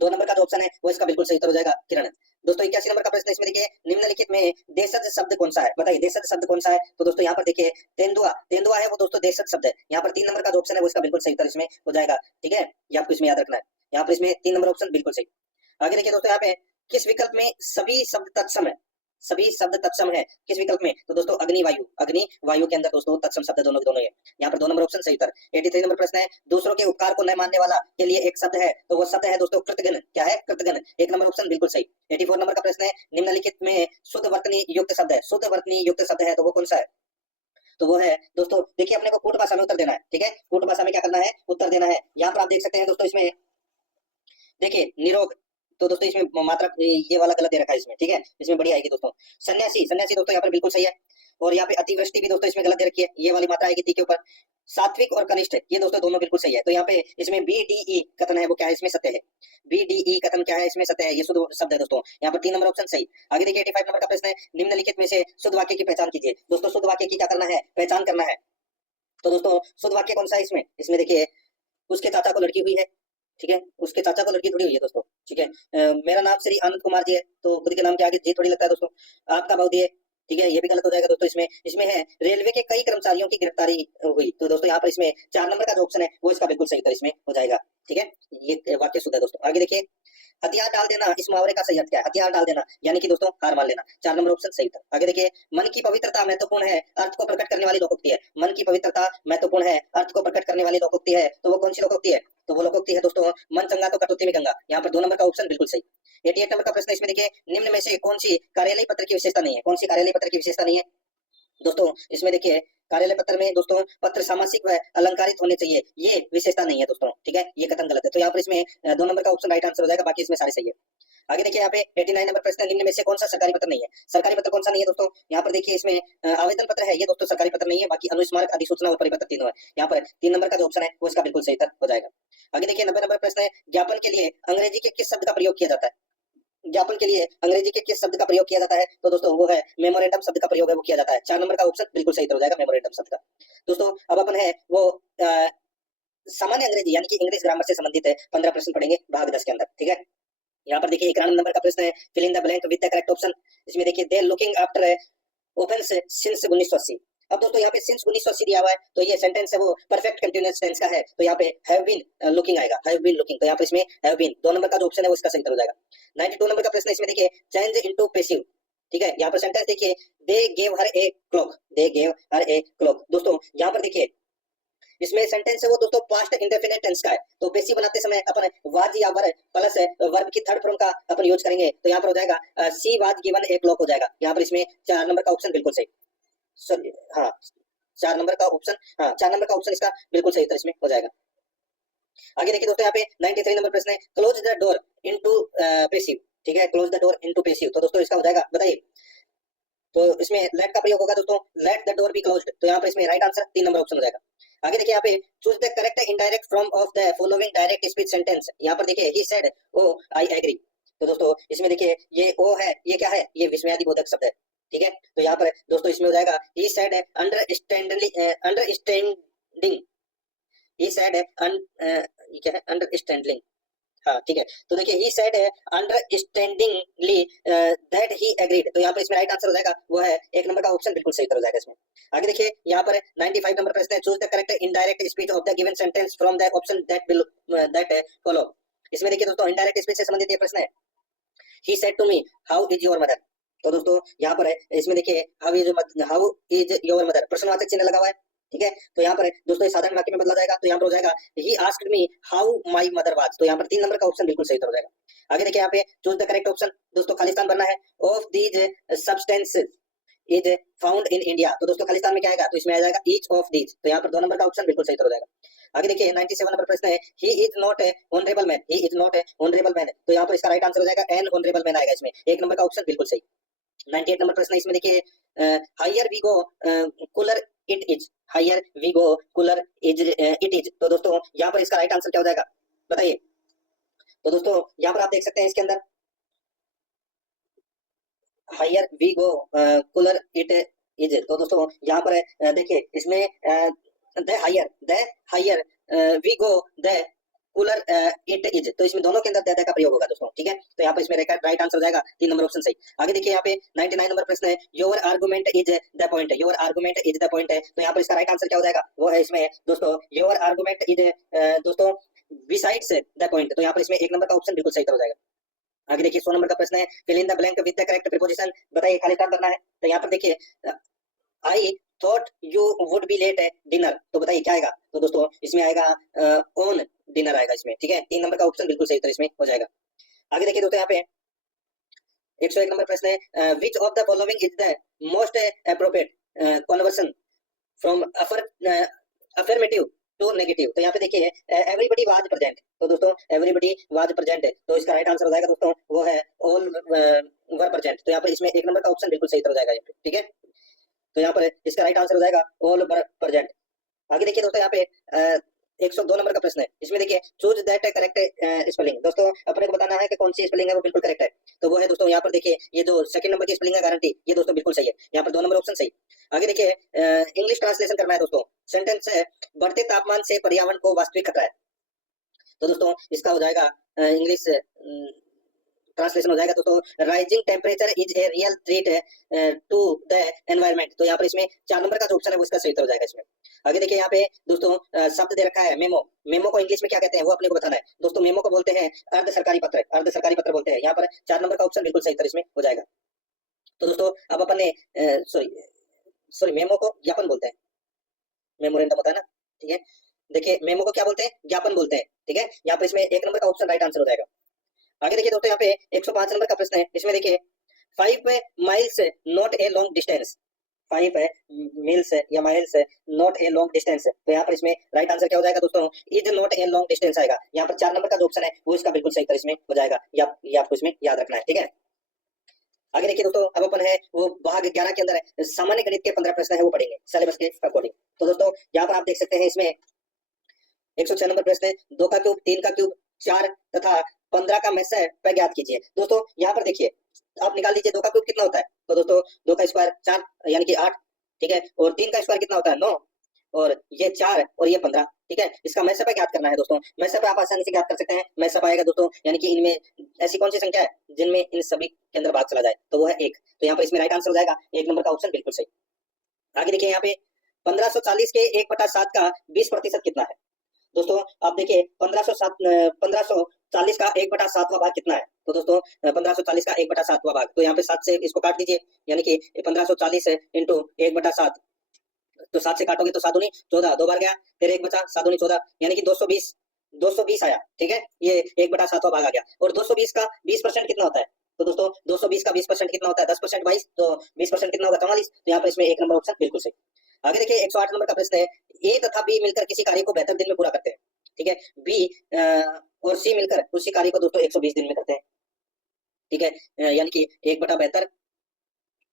2 नंबर का जो ऑप्शन है वो इसका बिल्कुल सही उत्तर हो जाएगा किरण। दोस्तों 81 नंबर का प्रश्न इसमें देखिए निम्नलिखित में देशज शब्द कौन सा है? बताइए देशज शब्द कौन सा है? तो दोस्तों यहाँ पर देखिए तेंदुआ, तेंदुआ है वो दोस्तों देशज शब्द है। यहाँ पर 3 नंबर का जो ऑप्शन है वो इसका बिल्कुल सही उत्तर इसमें हो जाएगा, ठीक है। ये आपको इसमें याद रखना है, यहाँ पर इसमें 3 नंबर ऑप्शन बिल्कुल सही। आगे देखिए दोस्तों यहाँ पे किस विकल्प में सभी शब्द तत्सम है? सभी शब्द तत्सम है किस विकल्प में? तो दोस्तों अग्नि वायु के अंदर दोस्तों तत्सम शब्द दोनों के दोनों है। यहाँ पर 2 नंबर ऑप्शन सही उत्तर। 83 नंबर प्रश्न है, दूसरों के उपकार को न मानने वाला के लिए एक शब्द है, तो वो शब्द है दोस्तों कृतघ्न। क्या है? कृतघ्न। 1 नंबर ऑप्शन बिल्कुल सही। 84 नंबर का प्रश्न है, निम्नलिखित में शुद्ध वर्तनी युक्त शब्द है, शुद्ध वर्तनी युक्त शब्द है, तो वो कौन सा है? तो वो है दोस्तों, देखिए अपने को कूट भाषा में उत्तर देना है, ठीक है, कूट भाषा में क्या करना है? उत्तर देना है। यहाँ पर आप देख सकते हैं दोस्तों, इसमें देखिए निरोग, तो दोस्तों इसमें मात्रा ये वाला गलत दे रखा है इसमें, ठीक है, इसमें बढ़िया आएगी दोस्तों। सन्यासी दोस्तों यहाँ पर बिल्कुल सही है। और यहाँ पे अतिवृष्टि भी दोस्तों इसमें गलत दे रखी है, ये वाली मात्रा आएगी ती के ऊपर। सात्विक और कनिष्ठ ये दोस्तों दोनों बिल्कुल सही है। तो यहाँ पे इसमें BDE कथन है वो क्या है? इसमें सत्य है। BDE कथन क्या है? इसमें सत्य है, ये शुद्ध शब्द है दोस्तों। यहाँ पर 3 नंबर ऑप्शन सही। आगे देखिए 85 नंबर का प्रश्न है, निम्नलिखित में से शुद्ध वाक्य की पहचान कीजिए। दोस्तों शुद्ध वाक्य की क्या करना है? पहचान करना है। तो दोस्तों शुद्ध वाक्य कौन सा है इसमें? इसमें देखिए उसके चाचा को लड़की हुई है, ठीक है, उसके चाचा को लड़की थोड़ी हुई है दोस्तों, ठीक है। मेरा नाम श्री आनंद कुमार जी है, तो खुद के नाम के आगे जी थोड़ी लगता है दोस्तों। आपका बहुत है, ठीक है, ये भी गलत हो जाएगा दोस्तों। इसमें है रेलवे के कई कर्मचारियों की गिरफ्तारी हुई, तो दोस्तों यहाँ पर इसमें 4 नंबर का जो ऑप्शन है वो इसका बिल्कुल सही उत्तर इसमें हो जाएगा, ठीक है, ये वाक्य शुद्ध है दोस्तों। आगे देखिए, हथियार डाल देना इस मुहावरे का सही अर्थ क्या है? हथियार डाल देना यानी कि दोस्तों हार मान लेना। 4 नंबर ऑप्शन सही था। आगे देखिए, मन की पवित्रता महत्वपूर्ण है, अर्थ को प्रकट करने वाली लोकोक्ति है। मन की पवित्रता महत्वपूर्ण है, अर्थ को प्रकट करने वाली लोकोक्ति है, तो वो कौन सी लोकोक्ति है? तो वो लोकोक्ति है दोस्तों, मन चंगा तो कटौती में गंगा। यहाँ पर 2 नंबर का ऑप्शन बिल्कुल सही। 88 नंबर का प्रश्न, इसमें देखिए निम्न में से कौन सी कार्यालय पत्र की विशेषता नहीं है? कौन सी कार्यालय पत्र की विशेषता नहीं है दोस्तों? इसमें देखिए कार्यालय पत्र में दोस्तों पत्र सामासिक व अलंकारित होने चाहिए, ये विशेषता नहीं है दोस्तों, ठीक है, ये कथन गलत है। तो यहाँ पर इसमें 2 नंबर का ऑप्शन राइट आंसर हो जाएगा, बाकी इसमें सारे सही है। आगे देखिए यहाँ पे 89 नंबर प्रश्न, निम्न में से कौन सा सरकारी पत्र नहीं है? सरकारी पत्र कौन सा नहीं है दोस्तों? यहाँ पर देखिए इसमें आवेदन पत्र है, ये दोस्तों सरकारी पत्र नहीं है, बाकी अनुस्मारक अधिसूचना और परिपत्र तीनों है। यहाँ पर 3 नंबर का जो ऑप्शन है वो इसका बिल्कुल सही उत्तर हो जाएगा। आगे देखिए 90 नंबर प्रश्न है, ज्ञापन के लिए अंग्रेजी के किस शब्द का प्रयोग किया जाता है? ज्ञापन के लिए अंग्रेजी के किस शब्द का प्रयोग किया जाता है? तो दोस्तों वो है मेमोरेंडम शब्द का प्रयोग है वो किया जाता है। 4 नंबर का ऑप्शन बिल्कुल सही उत्तर हो जाएगा, मेमोरेंडम शब्द का। दोस्तों अब अपन है वो सामान्य अंग्रेजी यानी कि इंग्लिश ग्रामर से संबंधित है 15 प्रश्न पढ़ेंगे भाग 10 के अंदर, ठीक है। यहाँ पर देखिए 91 नंबर का प्रश्न है, fill in the blank with the correct option. इसमें देखिए they looking after offence since 1980। अब दोस्तों यहाँ पे सिंस 1980 दिया हुआ है, तो ये सेंटेंस है वो परफेक्ट कंटीन्यूअस टेंस का है, तो यहाँ पे हैव बीन लुकिंग आएगा, हैव बीन लुकिंग, तो यहाँ पे इसमें हैव बीन 2 नंबर का जो ऑप्शन है वो इसका सही उत्तर हो जाएगा। 92 नंबर का प्रश्न है, इसमें देखिए चेंज इनटू पैसिव, ठीक है, यहाँ पर सेंटेंस देखिए they gave her a clock, they gave her a clock. दोस्तों यहाँ पर देखिए इसमें सेंटेंस है वो दोस्तों पास्ट इंडेफिनिट टेंस का है, तो पैसिव बनाते समय अपन वाज या वर प्लस वर्ब की थर्ड फॉर्म का अपन यूज करेंगे, तो यहाँ पर हो जाएगा she was given a clock हो जाएगा। यहाँ पर इसमें 4 नंबर का ऑप्शन बिल्कुल सही, हाँ 4 नंबर का ऑप्शन, हाँ 4 नंबर का ऑप्शन इसका बिल्कुल सही उत्तर इसमें हो जाएगा। आगे देखिए दोस्तों यहाँ पे 93 नंबर प्रश्न है, close the door into passive, ठीक है, close the door into passive, तो दोस्तों इसका हो जाएगा बताइए। तो इसमें लेट का प्रयोग होगा दोस्तों, let the door be closed, तो यहाँ पर इसमें राइट आंसर 3 नंबर ऑप्शन हो जाएगा। आगे देखिए यहाँ पे choose the correct indirect from of the following direct speech sentence. यहाँ पर देखिए he said O I agree, तो दोस्तों इसमें देखिए ये ओ है, ये क्या है? ये विस्मयादि बोधक शब्द है, ठीक है, तो यहाँ पर दोस्तों इसमें हो जाएगा he said understanding, he said ये क्या है? अंडरस्टैंडिंग, हाँ ठीक है, तो देखिए he said understandingly that he agreed, तो यहाँ पर इसमें राइट आंसर हो जाएगा वो है 1 नंबर का ऑप्शन बिल्कुल सही उत्तर हो जाएगा इसमें। आगे देखिए यहाँ पर 95 नंबर प्रश्न है, choose the correct indirect speech of the given sentence from the option that follow. इसमें देखिए दोस्तों इनडायरेक्ट स्पीच से संबंधित ये प्रश्न है, he said to me how is your mother, तो दोस्तों यहाँ पर है इसमें देखिए हाउ इज योर मदर प्रश्नवाचक चिन्ह लगा हुआ है, ठीक है, तो यहाँ पर दोस्तों ये साधारण वाक्य में बदला जाएगा, तो यहाँ पर हो जाएगा he asked me how my mother was, तो यहाँ पर 3 नंबर का ऑप्शन बिल्कुल सही उत्तर हो जाएगा। आगे देखिए यहाँ पे चूज द करेक्ट ऑप्शन, दोस्तों खालिस्तान बनना है, of these substance is found in India, तो दोस्तों खालिस्तान में क्या आएगा? तो इसमें आ जाएगा ईच ऑफ दीज, तो यहाँ पर 2 नंबर का ऑप्शन बिल्कुल सही उत्तर हो जाएगा। आगे देखिए 97 नंबर प्रश्न है, he is not honourable man, he is not honourable man, तो यहाँ पर इसका राइट आंसर हो जाएगा एन ऑनरेबल मैन आएगा इसमें, 1 नंबर का ऑप्शन बिल्कुल सही। 98 नंबर प्रश्न है, इसमें देखिए higher we go cooler it is, higher we go cooler is it is, तो दोस्तों यहाँ पर इसका राइट आंसर क्या हो जाएगा बताइए। तो दोस्तों यहाँ पर आप देख सकते हैं इसके अंदर higher we go cooler it is, तो दोस्तों यहाँ पर देखिए इसमें the higher we go the cooler it is, तो इसमें दोनों के अंदर द का प्रयोग होगा दोस्तों, ठीक है, तो यहाँ पर इसमें राइट आंसर हो जाएगा 3 नंबर ऑप्शन सही। आगे देखिए यहाँ पे 99 नंबर प्रश्न है, your argument is the point, your argument is the point है, तो यहाँ पर इसका राइट आंसर क्या हो जाएगा? वो है इसमें दोस्तों योर आर्गुमेंट इज दोस्तों बिसाइड्स द पॉइंट, तो यहाँ पर इसमें 1 नंबर का ऑप्शन बिल्कुल सही हो जाएगा। आगे देखिए 100 नंबर का प्रश्न है, fill in the blank with the correct preposition. बताइए, खाली स्थान भरना है। तो यहाँ पर देखिए, I thought you would be late dinner, तो बताइए क्या आएगा? तो दोस्तों इसमें आएगा ऑन डिनर आएगा इसमें, ठीक है। 3 नंबर का ऑप्शन बिल्कुल सही उत्तर इसमें हो जाएगा। आगे देखिए दोस्तों, यहाँ पे 101 नंबर प्रश्न है, which of the following is the most appropriate conversion from affirmative to negative. तो यहाँ पे देखिए एवरीबडी वाज प्रेजेंट, तो दोस्तों एवरीबडी वाज प्रेजेंट है, तो इसका राइट आंसर हो जाएगा दोस्तों वो है ऑल वर प्रेजेंट। तो यहाँ पे इसमें 1 नंबर का ऑप्शन बिल्कुल सही हो जाएगा, ठीक है। तो यहाँ पर इसका राइट आंसर हो जाएगा ऑल वर प्रेजेंट। आगे देखिए दोस्तों, यहाँ पे 102 नंबर का प्रश्न है, इसमें देखिए चूज दैट करेक्ट स्पेलिंग। दोस्तों अपने को बताना है कि कौन सी स्पेलिंग है वो बिल्कुल करेक्ट है। तो वो है दोस्तों, यहाँ पर देखिए ये जो सेकंड नंबर की स्पेलिंग है गारंटी, ये दोस्तों बिल्कुल सही है। यहाँ पर 2 नंबर ऑप्शन सही। आगे देखिए इंग्लिश ट्रांसलेशन करना है दोस्तों। सेंटेंस है, बढ़ते तापमान से पर्यावरण को वास्तविक खतरा है। तो दोस्तों इसका हो जाएगा इंग्लिश ट्रांसलेशन हो जाएगा दोस्तों, rising temperature is a real threat to the environment. तो यहाँ पर इसमें 4 नंबर का जो ऑप्शन है वो इसका सही उत्तर हो जाएगा इसमें। आगे देखिए यहाँ पे दोस्तों शब्द दे रखा है मेमो। मेमो को इंग्लिश में क्या कहते हैं वो अपने को बताना है दोस्तों। मेमो को बोलते हैं अर्ध सरकारी पत्र, अर्ध सरकारी पत्र बोलते हैं। यहाँ पर 4 नंबर का ऑप्शन बिल्कुल सही उत्तर इसमें हो जाएगा। तो दोस्तों अब अपन ने सॉरी मेमो को ज्ञापन बोलते हैं, मेमोरेंडम होता है ना, ठीक है। देखिए मेमो को क्या बोलते हैं? ज्ञापन बोलते हैं, ठीक है। यहाँ पर इसमें 1 नंबर का ऑप्शन राइट आंसर हो जाएगा। आगे देखिए दोस्तों, यहाँ पे 105 नंबर का प्रश्न है, इसमें देखिए 5 miles not a long distance, 5 miles या miles not a long distance. तो यहाँ पर इसमें राइट आंसर क्या हो जाएगा दोस्तों? Is not a long distance आएगा। यहाँ पर 4 नंबर का जो ऑप्शन है वो इसका बिल्कुल सही उत्तर इसमें हो जाएगा, ये आपको इसमें याद रखना है, ठीक है। आगे देखिए दोस्तों, अब अपन है वो भाग 11 के अंदर सामान्य गणित के 15 प्रश्न है वो पढ़ेंगे सिलेबस के अकॉर्डिंग। तो दोस्तों यहाँ पर आप देख सकते हैं इसमें 106 नंबर प्रश्न है, 2 का क्यूब, 3 का क्यूब, 4 तथा 15 का महत्सय पर ज्ञात कीजिए। दोस्तों यहाँ पर देखिए आप निकाल लीजिए 2 का क्यूब कितना होता है। तो दोस्तों 2 का स्क्वायर 4 यानी कि 8, ठीक है। और 3 का स्क्वायर कितना होता है 9, और ये 4 और ये 15, ठीक है। इसका महत्सय पर ज्ञात करना है दोस्तों। महत्सय पर आप आसानी से ज्ञात कर सकते हैं। महत्सय आएगा दोस्तों, यानी कि इनमें ऐसी कौन सी संख्या है जिनमें इन सभी के अंदर भाग चला जाए, तो वो है 1। तो यहाँ पर इसमें राइट आंसर हो जाएगा 1 नंबर का ऑप्शन बिल्कुल सही। आगे देखिए यहाँ पे 1540 के 1/7 का 20% कितना है। दोस्तों आप देखिए 1540 का 1/7वां भाग कितना है। तो दोस्तों 1540 का 1/7वां भाग, तो यहाँ पे 7 से इसको काट दीजिए, यानी कि 1540 इंटू 1/7, तो 7 से काटोगे तो 7 दूनी 14, 2 बार गया, फिर 1 बचा, 7 दूनी 14, यानी कि 220 आया, ठीक है। ये 1/7वां भाग आ गया। और 220 का 20% कितना होता है? तो दोस्तों 220 का 20% कितना होता है? 10% 22, तो 20% कितना होगा? 44। तो यहाँ पर इसमें 1 नंबर ऑप्शन बिल्कुल सही। आगे देखिए 108 नंबर का प्रश्न है, ए तथा बी मिलकर किसी कार्य को 72 दिन में पूरा करते हैं, ठीक है। बी और सी मिलकर उसी कार्य को दोस्तों 120 दिन में करते हैं, ठीक है। यानी कि 1/72,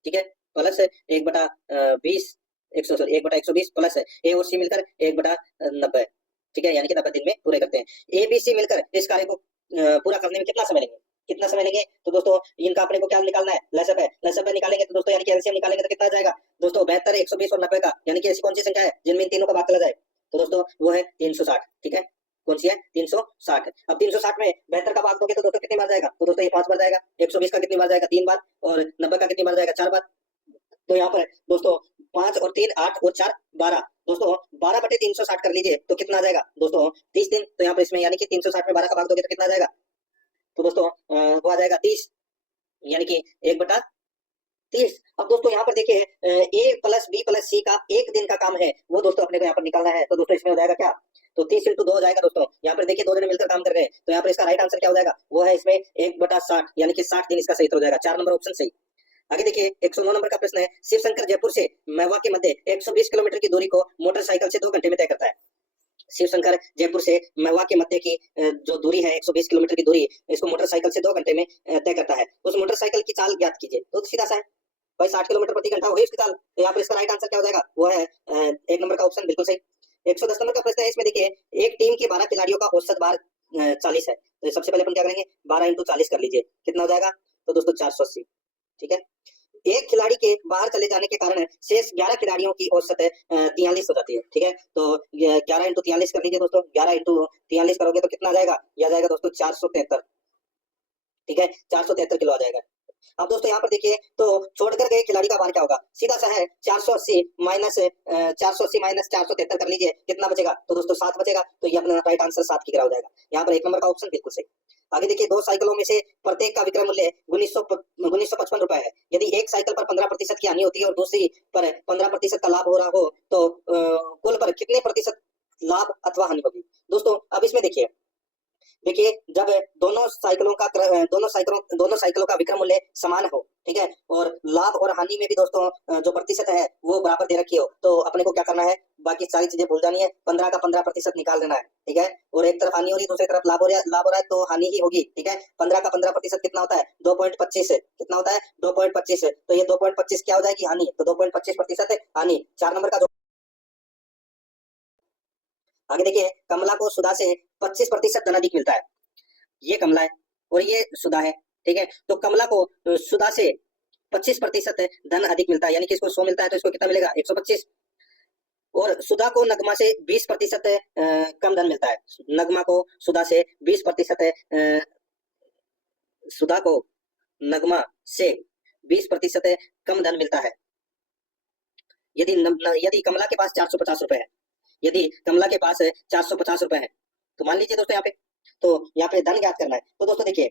ठीक है, प्लस 1/20, 1/120 प्लस ए और सी मिलकर 1/90, ठीक है, यानी कि 90 दिन में पूरे करते हैं। ए बी सी मिलकर इस कार्य को पूरा करने में कितना समय लेंगे? कितना समय लेंगे? तो दोस्तों इनका अपने को क्या निकालना है? लसअप है। लसअप निकालेंगे तो दोस्तों यानी कि एलसीएम निकालेंगे तो कितना आ जाएगा दोस्तों? 72, 120 और 90 का, यानी कि ऐसी कौन सी संख्या है जिनमें इन तीनों का भाग चला जाए? तो दोस्तों वो है 360, ठीक है। कौन सी है? 360। अब 360 में 72 का भाग दोगे तो दोस्तों कितनी बार जाएगा? तो दोस्तों ये 5 बार जाएगा। 120 का कितनी बार जाएगा? 3 बार। और 90 का कितनी बार जाएगा? 4 बार। तो यहाँ पर दोस्तों 5 और 3 8 और 4 12, दोस्तों 12/360 कर लीजिए तो कितना आ जाएगा दोस्तों? 30 दिन। तो यहाँ पर इसमें यानी कि 360 में 12 का भाग दोगे तो कितना आ जाएगा? तो दोस्तों वो आ जाएगा 30, यानी कि 1/30। अब दोस्तों यहाँ पर देखिए ए प्लस बी प्लस सी का 1 दिन का काम है वो दोस्तों अपने को यहाँ पर निकालना है। तो दोस्तों इसमें हो जाएगा क्या? तो 30 × 2 हो जाएगा दोस्तों। यहाँ पर देखिए 2 जने मिलकर काम कर रहे हैं, तो यहाँ पर इसका राइट आंसर क्या हो जाएगा? वो है इसमें 1/60, यानी कि 60 दिन इसका सही हो जाएगा। 4 नंबर ऑप्शन सही। आगे देखिए 109 नंबर का प्रश्न है, शिव शंकर जयपुर से महवा के मध्य 120 किलोमीटर की दूरी को मोटरसाइकिल से 2 घंटे में तय करता है। शिव शंकर जयपुर से महवा के मध्य की जो दूरी है 120 किलोमीटर की दूरी, इसको मोटरसाइकिल से 2 घंटे में तय करता है। उस मोटरसाइकिल की चाल ज्ञात कीजिए। तो सीधा सा है भाई, 60 किलोमीटर प्रति घंटा वही उसकी चाल। तो यहाँ पर इसका राइट आंसर क्या हो जाएगा? वो है 1 नंबर का ऑप्शन बिल्कुल सही। 110 नंबर का प्रश्न है, इसमें देखिए एक टीम के 12 खिलाड़ियों का औसत भार 40 है। तो सबसे पहले अपन क्या करेंगे? 12 × 40 कर लीजिए, कितना हो जाएगा? तो दोस्तों 480, ठीक है। एक खिलाड़ी के बाहर चले जाने के कारण शेष 11 खिलाड़ियों की औसत 43 हो जाती है, ठीक है। तो 11 × 43 कर लीजिए दोस्तों। 11 × 43 करोगे तो कितना आ जाएगा? यह आ जाएगा दोस्तों 473, ठीक है। 473 किलो आ जाएगा। अब दोस्तों यहाँ पर देखिए तो छोड़कर गए खिलाड़ी का भार क्या होगा, सीधा सा है 480 माइनस 473 कर लीजिए, कितना बचेगा, तो दोस्तों 7 बचेगा। तो ये अपना राइट आंसर 7 की तरह हो जाएगा। यहाँ पर 1 नंबर का ऑप्शन बिल्कुल सही। आगे देखिए, 2 साइकिलों में से प्रत्येक का विक्रय मूल्य 1955 रुपए है। यदि एक साइकिल पर 15% की हानि होती है और दूसरी पर 15% का लाभ हो रहा हो तो कुल पर कितने प्रतिशत लाभ अथवा हानि होगी। दोस्तों अब इसमें देखिए जब दोनों साइकिलों का विक्रय मूल्य समान हो, ठीक है, और लाभ और हानि में भी दोस्तों जो प्रतिशत है वो बराबर दे रखी हो, तो अपने को क्या करना है, बाकी सारी चीजें भूल जानी है, 15 का 15% निकाल देना है, ठीक है। और एक तरफ हानि हो रही है, दूसरी तरफ लाभ हो रहा है तो हानि ही होगी, ठीक है। 15 का 15% कितना होता है, 2.25, कितना होता है 2.25, तो ये 2.25 क्या हो जाएगी, हानि, तो 2.25% हानि। 4 नंबर का आगे देखिए, कमला को सुधा से 25% धन अधिक मिलता है। ये कमला है और ये सुधा है, ठीक है। तो कमला को सुधा से 25% धन अधिक मिलता है, यानी कि इसको 100 मिलता है तो इसको कितना मिलेगा, 125। और सुधा को नगमा से 20% कम धन मिलता है। नगमा को सुधा से 20% सुधा को नगमा से 20% कम धन मिलता है। यदि कमला के पास 450 रुपए है, यदि कमला के पास 450 रुपए है, तो मान लीजिए दोस्तों यहाँ पे धन ज्ञात करना है। तो दोस्तों देखिए,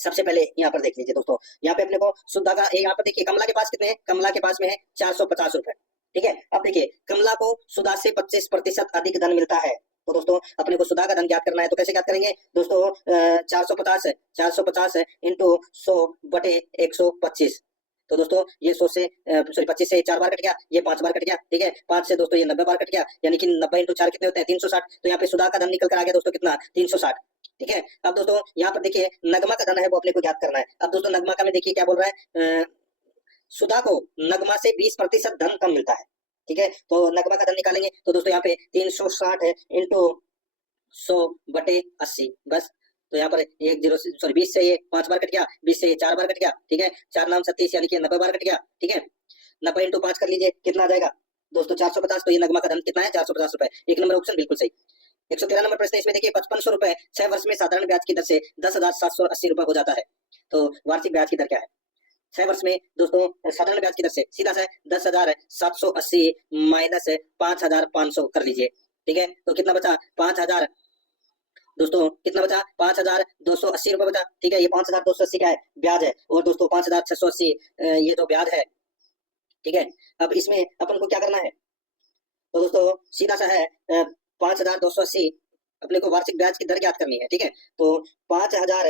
सबसे पहले यहाँ पर देख लीजिए दोस्तों, यहाँ पे अपने को सुधा का, यहाँ पर देखिए कमला के पास कितने हैं, कमला के पास में है 450 रुपए, ठीक है। अब देखिए कमला को सुधा से 25% अधिक धन मिलता है, तो दोस्तों अपने को सुधा का धन ज्ञात करना है। तो कैसे ज्ञात करेंगे दोस्तों, 450 इंटू 100/125, तो दोस्तों ये 100 से 25 से 4 बार कट गया, ये 5 बार कट गया, ठीक है। 5 से दोस्तों ये 90 बार कट गया, यानी कि 90 इंटू 4 कितने होते हैं, 360। तो यहाँ पे सुधा का धन निकल कर आ गया दोस्तों, कितना, 360, ठीक है। अब दोस्तों यहाँ पर देखिए नगमा का धन है वो अपने को ज्ञात करना है। अब दोस्तों नगमा का में देखिए क्या बोल रहा है, सुधा को नगमा से 20% धन कम मिलता है, ठीक है। तो नगमा का धन निकालेंगे तो दोस्तों यहाँ पे 360 इंटू 100/80, बस। तो यहाँ पर 20 से ये 5 बार कट गया, 20 से ये 4 बार कट गया, ठीक है। 4 नाम 37, यानी कि 90 बार कट गया, ठीक है। 90 इंटू 5 कर लीजिए, कितना आ जाएगा दोस्तों, 450। तो ये नगमा का धन कितना है, 450 रुपए। 1 नंबर ऑप्शन बिल्कुल सही। 113 नंबर प्रश्न, इसमें देखिए 5500 रुपए 6 वर्ष में साधारण ब्याज की दर से 10,780 रुपए हो जाता है, तो वार्षिक ब्याज की दर क्या है। 6 वर्ष में दोस्तों साधारण ब्याज की दर से सीधा सा 10,780 माइनस 5,500 कर लीजिए, ठीक है। तो कितना बचा, 5,000 दोस्तों, कितना बचा, 5,280 रुपए बचा, ठीक है। ये 5,280 क्या है, ब्याज है, और दोस्तों 5,680 ये जो ब्याज है, ठीक है। अब इसमें अपन को क्या करना है, तो दोस्तों सीधा सा है 5,280 अपने को वार्षिक ब्याज की दर ज्ञात करनी है, ठीक है। तो 5,000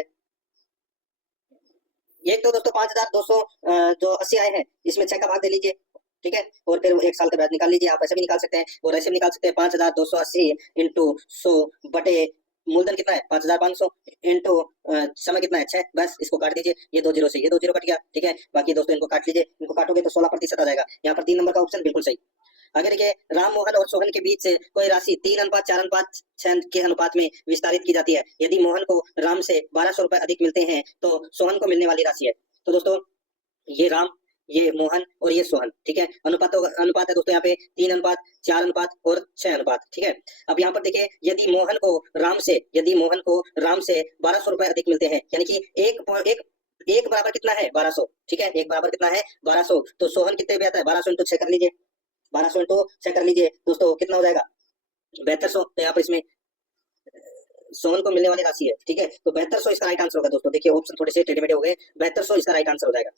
एक तो दोस्तों 5,200 जो 80 आए हैं, इसमें 6 का भाग दे लीजिए, ठीक है। और फिर 1 साल का ब्याज निकाल लीजिए, आप ऐसे भी निकाल सकते हैं और ऐसे भी निकाल सकते हैं। 5,280 इंटू 100 बटे मूलधन कितना है 5,500 इंटू समय कितना है 6, बस इसको काट दीजिए, ये 2 जीरो से ये 2 जीरो कट गया, ठीक है। बाकी दोस्तों इनको काट लीजिए, इनको काटोगे तो 16% आ जाएगा। यहाँ पर 3 नंबर का ऑप्शन बिल्कुल सही। आगे देखिए, राम मोहन और सोहन के बीच से कोई राशि 3:4:6 के अनुपात में विस्तारित की जाती है। यदि मोहन को राम से 1200 रुपए अधिक मिलते हैं तो सोहन को मिलने वाली राशि है। तो दोस्तों ये राम, ये मोहन और ये सोहन, ठीक है। अनुपात है दोस्तों यहाँ पे 3:4 और 6, ठीक है। अब यहाँ पर देखिए, यदि मोहन को राम से 1200 रुपए अधिक मिलते हैं, यानी कि एक बराबर कितना है 1200, ठीक है। एक बराबर कितना है 1200, तो सोहन कितने पे आता है 1200 इंटू 6 कर लीजिए, 1200 इंटू 6 कर लीजिए दोस्तों, कितना हो जाएगा 7200। तो यहाँ पर इसमें सोहन को मिलने वाली राशि है, ठीक है। तो 7200 इसका राइट आंसर होगा दोस्तों। देखिए ऑप्शन थोड़े से टेढ़े मेढ़े हो गए, 7200 इसका राइट आंसर हो जाएगा।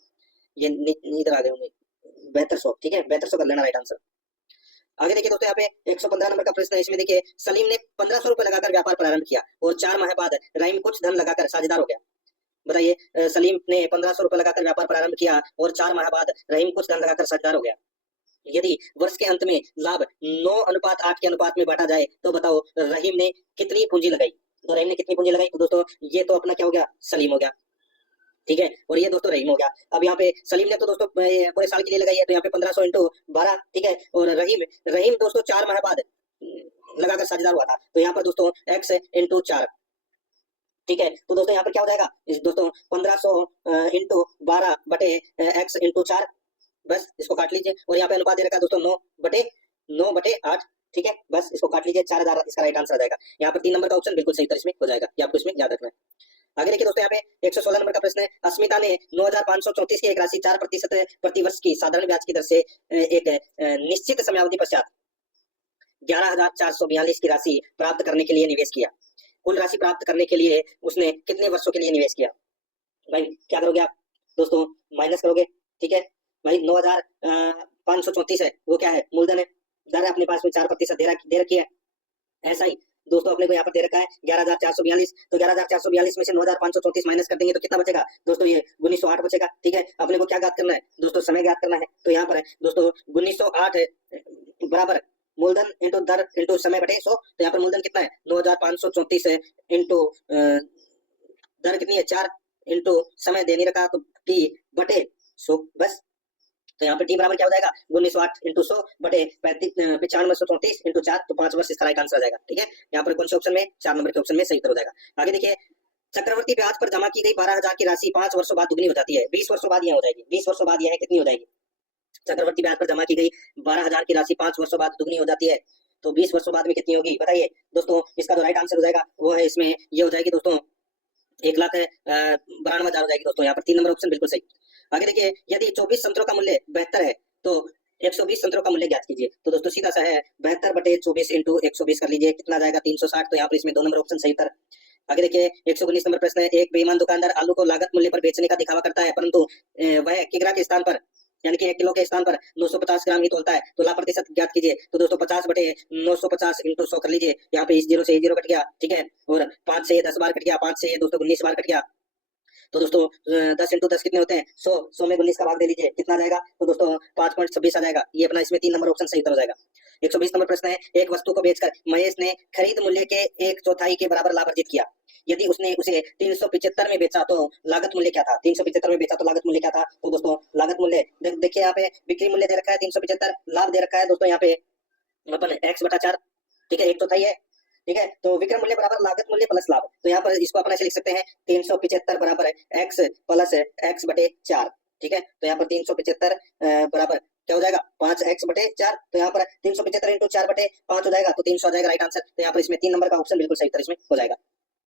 ये इधर आ गए होंगे 7200, ठीक है, 7200 कर लेना राइट आंसर। आगे देखिए दोस्तों, यहाँ पे 115 नंबर का प्रश्न है। इसमें देखिए, सलीम ने 1500 रुपए लगाकर व्यापार प्रारंभ किया और 4 माह बाद रहीम कुछ धन लगाकर साझेदार हो गया। बताइए, सलीम ने 1500 रुपए लगाकर व्यापार प्रारंभ किया और 4 माह बाद रहीम कुछ धन लगाकर साझेदार हो गया। यदि वर्ष के अंत में लाभ 9:8 के अनुपात में बांटा जाए तो बताओ रहीम ने कितनी पूंजी लगाई। तो रहीम ने कितनी पूंजी लगाई, तो दोस्तों ये तो अपना क्या हो गया, सलीम हो गया, ठीक है। और ये दोस्तों रहीम हो गया। अब यहाँ पे सलीम ने तो दोस्तों पूरे साल के लिए लगाई है, तो यहाँ पे 1500 इंटू 12, ठीक है। और रहीम दोस्तों 4 माह बाद लगाकर साझेदार हुआ था, तो यहाँ पर दोस्तों x इंटू 4, ठीक है। तो दोस्तों यहाँ पर क्या हो जाएगा दोस्तों 1500 इंटू 12 बटे x इंटू 4, बस इसको काट लीजिए। और यहाँ पे अनुपात दे रखा है दोस्तों 9/8, ठीक है। बस इसको काट लीजिए, 4000 इसका राइट आंसर आ जाएगा। यहाँ पर 3 नंबर का ऑप्शन बिल्कुल सही तरह इसमें हो जाएगा, ये आपको इसमें याद रखना है। आगे देखिए दोस्तों, यहाँ पे 116 नंबर का प्रश्न है। अस्मिता ने 9,534 की एक राशि 4% प्रतिवर्ष की साधारण ब्याज की दर से एक निश्चित समयावधि पश्चात 11,442 की राशि प्राप्त करने के लिए निवेश किया। कुल राशि प्राप्त करने के लिए उसने कितने वर्षों के लिए निवेश किया? भाई क्या करोगे आप दोस्तों, माइनस करोगे, ठीक है भाई। 9,534 है, वो क्या है, मूलधन है, दर है अपने पास में 4% दे रखी है। ऐसा ही दोस्तों अपने को यहाँ पर दे रखा है 11,442, तो 11,442 में से 9,534 माइनस कर देंगे तो कितना बचेगा दोस्तों? ये 1908 बचेगा, ठीक है। अपने को क्या ज्ञात करना है दोस्तों? समय ज्ञात करना है। तो यहाँ पर है दोस्तों 1908 बराबर मूलधन इंटू दर इंटू समय बटे 100। तो यहाँ पर मूलधन कितना है? 9,534 है इंटू दर कितनी है? 4 इंटू समय दे नहीं रखा तो टी बटे 100 बस। तो यहाँ पे टी बराबर क्या हो जाएगा? 1908 इंटू 100 बटे 95,134 इंटू 4, तो 5 वर्ष इसका राइट आंसर आ जाएगा, ठीक है। यहाँ पर कौन से ऑप्शन में? 4 नंबर के ऑप्शन में सही उत्तर हो जाएगा। आगे देखिए, चक्रवर्ती ब्याज पर जमा की गई 12,000 की राशि 5 वर्षों बाद दुगनी हो जाती है। 20 वर्षों बाद यह हो जाएगी। 20 वर्षों बाद यह कितनी हो जाएगी? चक्रवर्ती ब्याज पर जमा की गई 12,000 की राशि 5 वर्षों बाद दुगनी हो जाती है, तो 20 वर्षों बाद में कितनी होगी बताइए दोस्तों? इसका जो राइट आंसर हो जाएगा वो है इसमें ये हो जाएगी दोस्तों 1,92,000 हो जाएगी दोस्तों। यहाँ पर 3 नंबर ऑप्शन बिल्कुल सही। आगे देखिए, यदि 24 संतरों का मूल्य 72 है तो 120 संतरों का मूल्य ज्ञात कीजिए। तो दोस्तों सीधा सा है 72 बटे 24 इंटू 120 कर लीजिए, कितना जाएगा? 360। तो यहाँ पर इसमें 2 नंबर ऑप्शन सही उत्तर। आगे देखिए 119 नंबर प्रश्न है। एक बेईमान दुकानदार आलू को लागत मूल्य पर बेचने का दिखावा करता है, परंतु वह किग्रा के स्थान पर यानी कि 1 किलो के स्थान पर 950 ग्राम ही तोलता है, तो लाभ प्रतिशत ज्ञात कीजिए। तो दोस्तों 50 बटे 950 इंटू 100 कर लीजिए। यहाँ पे इस 0 से 0 कट गया, ठीक है, और 5 से ये 10 बार कट गया, 5 से ये दोस्तों 19 बार कट गया। तो दोस्तों 10 इंटू 10 कितने होते हैं? 100 में 19 का भाग दे लीजिए, कितना जाएगा? तो दोस्तों 5.26 आ जाएगा। ये अपना इसमें 3 नंबर ऑप्शन सही उत्तर हो जाएगा। 120 नंबर प्रश्न है। एक वस्तु को बेचकर महेश ने खरीद मूल्य के 1/4 के बराबर लाभ अर्जित किया। यदि उसने उसे 375 में बेचा तो लागत मूल्य क्या था? 375 में बेचा तो लागत मूल्य क्या था? तो दोस्तों लागत मूल्य देखिए, यहाँ पे बिक्री मूल्य दे रखा है 375, लाभ दे रखा है दोस्तों यहाँ पे अपन x/4, ठीक है, 1/4 है, ठीक है। तो विक्रय मूल्य बराबर लागत मूल्य प्लस लाभ। तो यहाँ पर इसको अपन ऐसे लिख सकते हैं 375 बराबर x प्लस x/4, ठीक है। तो यहाँ पर 375 बराबर क्या हो जाएगा? 5x/4। तो यहाँ पर 375 इंटू 4/5 हो जाएगा, तो 300 आ जाएगा राइट आंसर। तो यहाँ पर इसमें 3 नंबर का ऑप्शन बिल्कुल सही उत्तर इसमें हो जाएगा।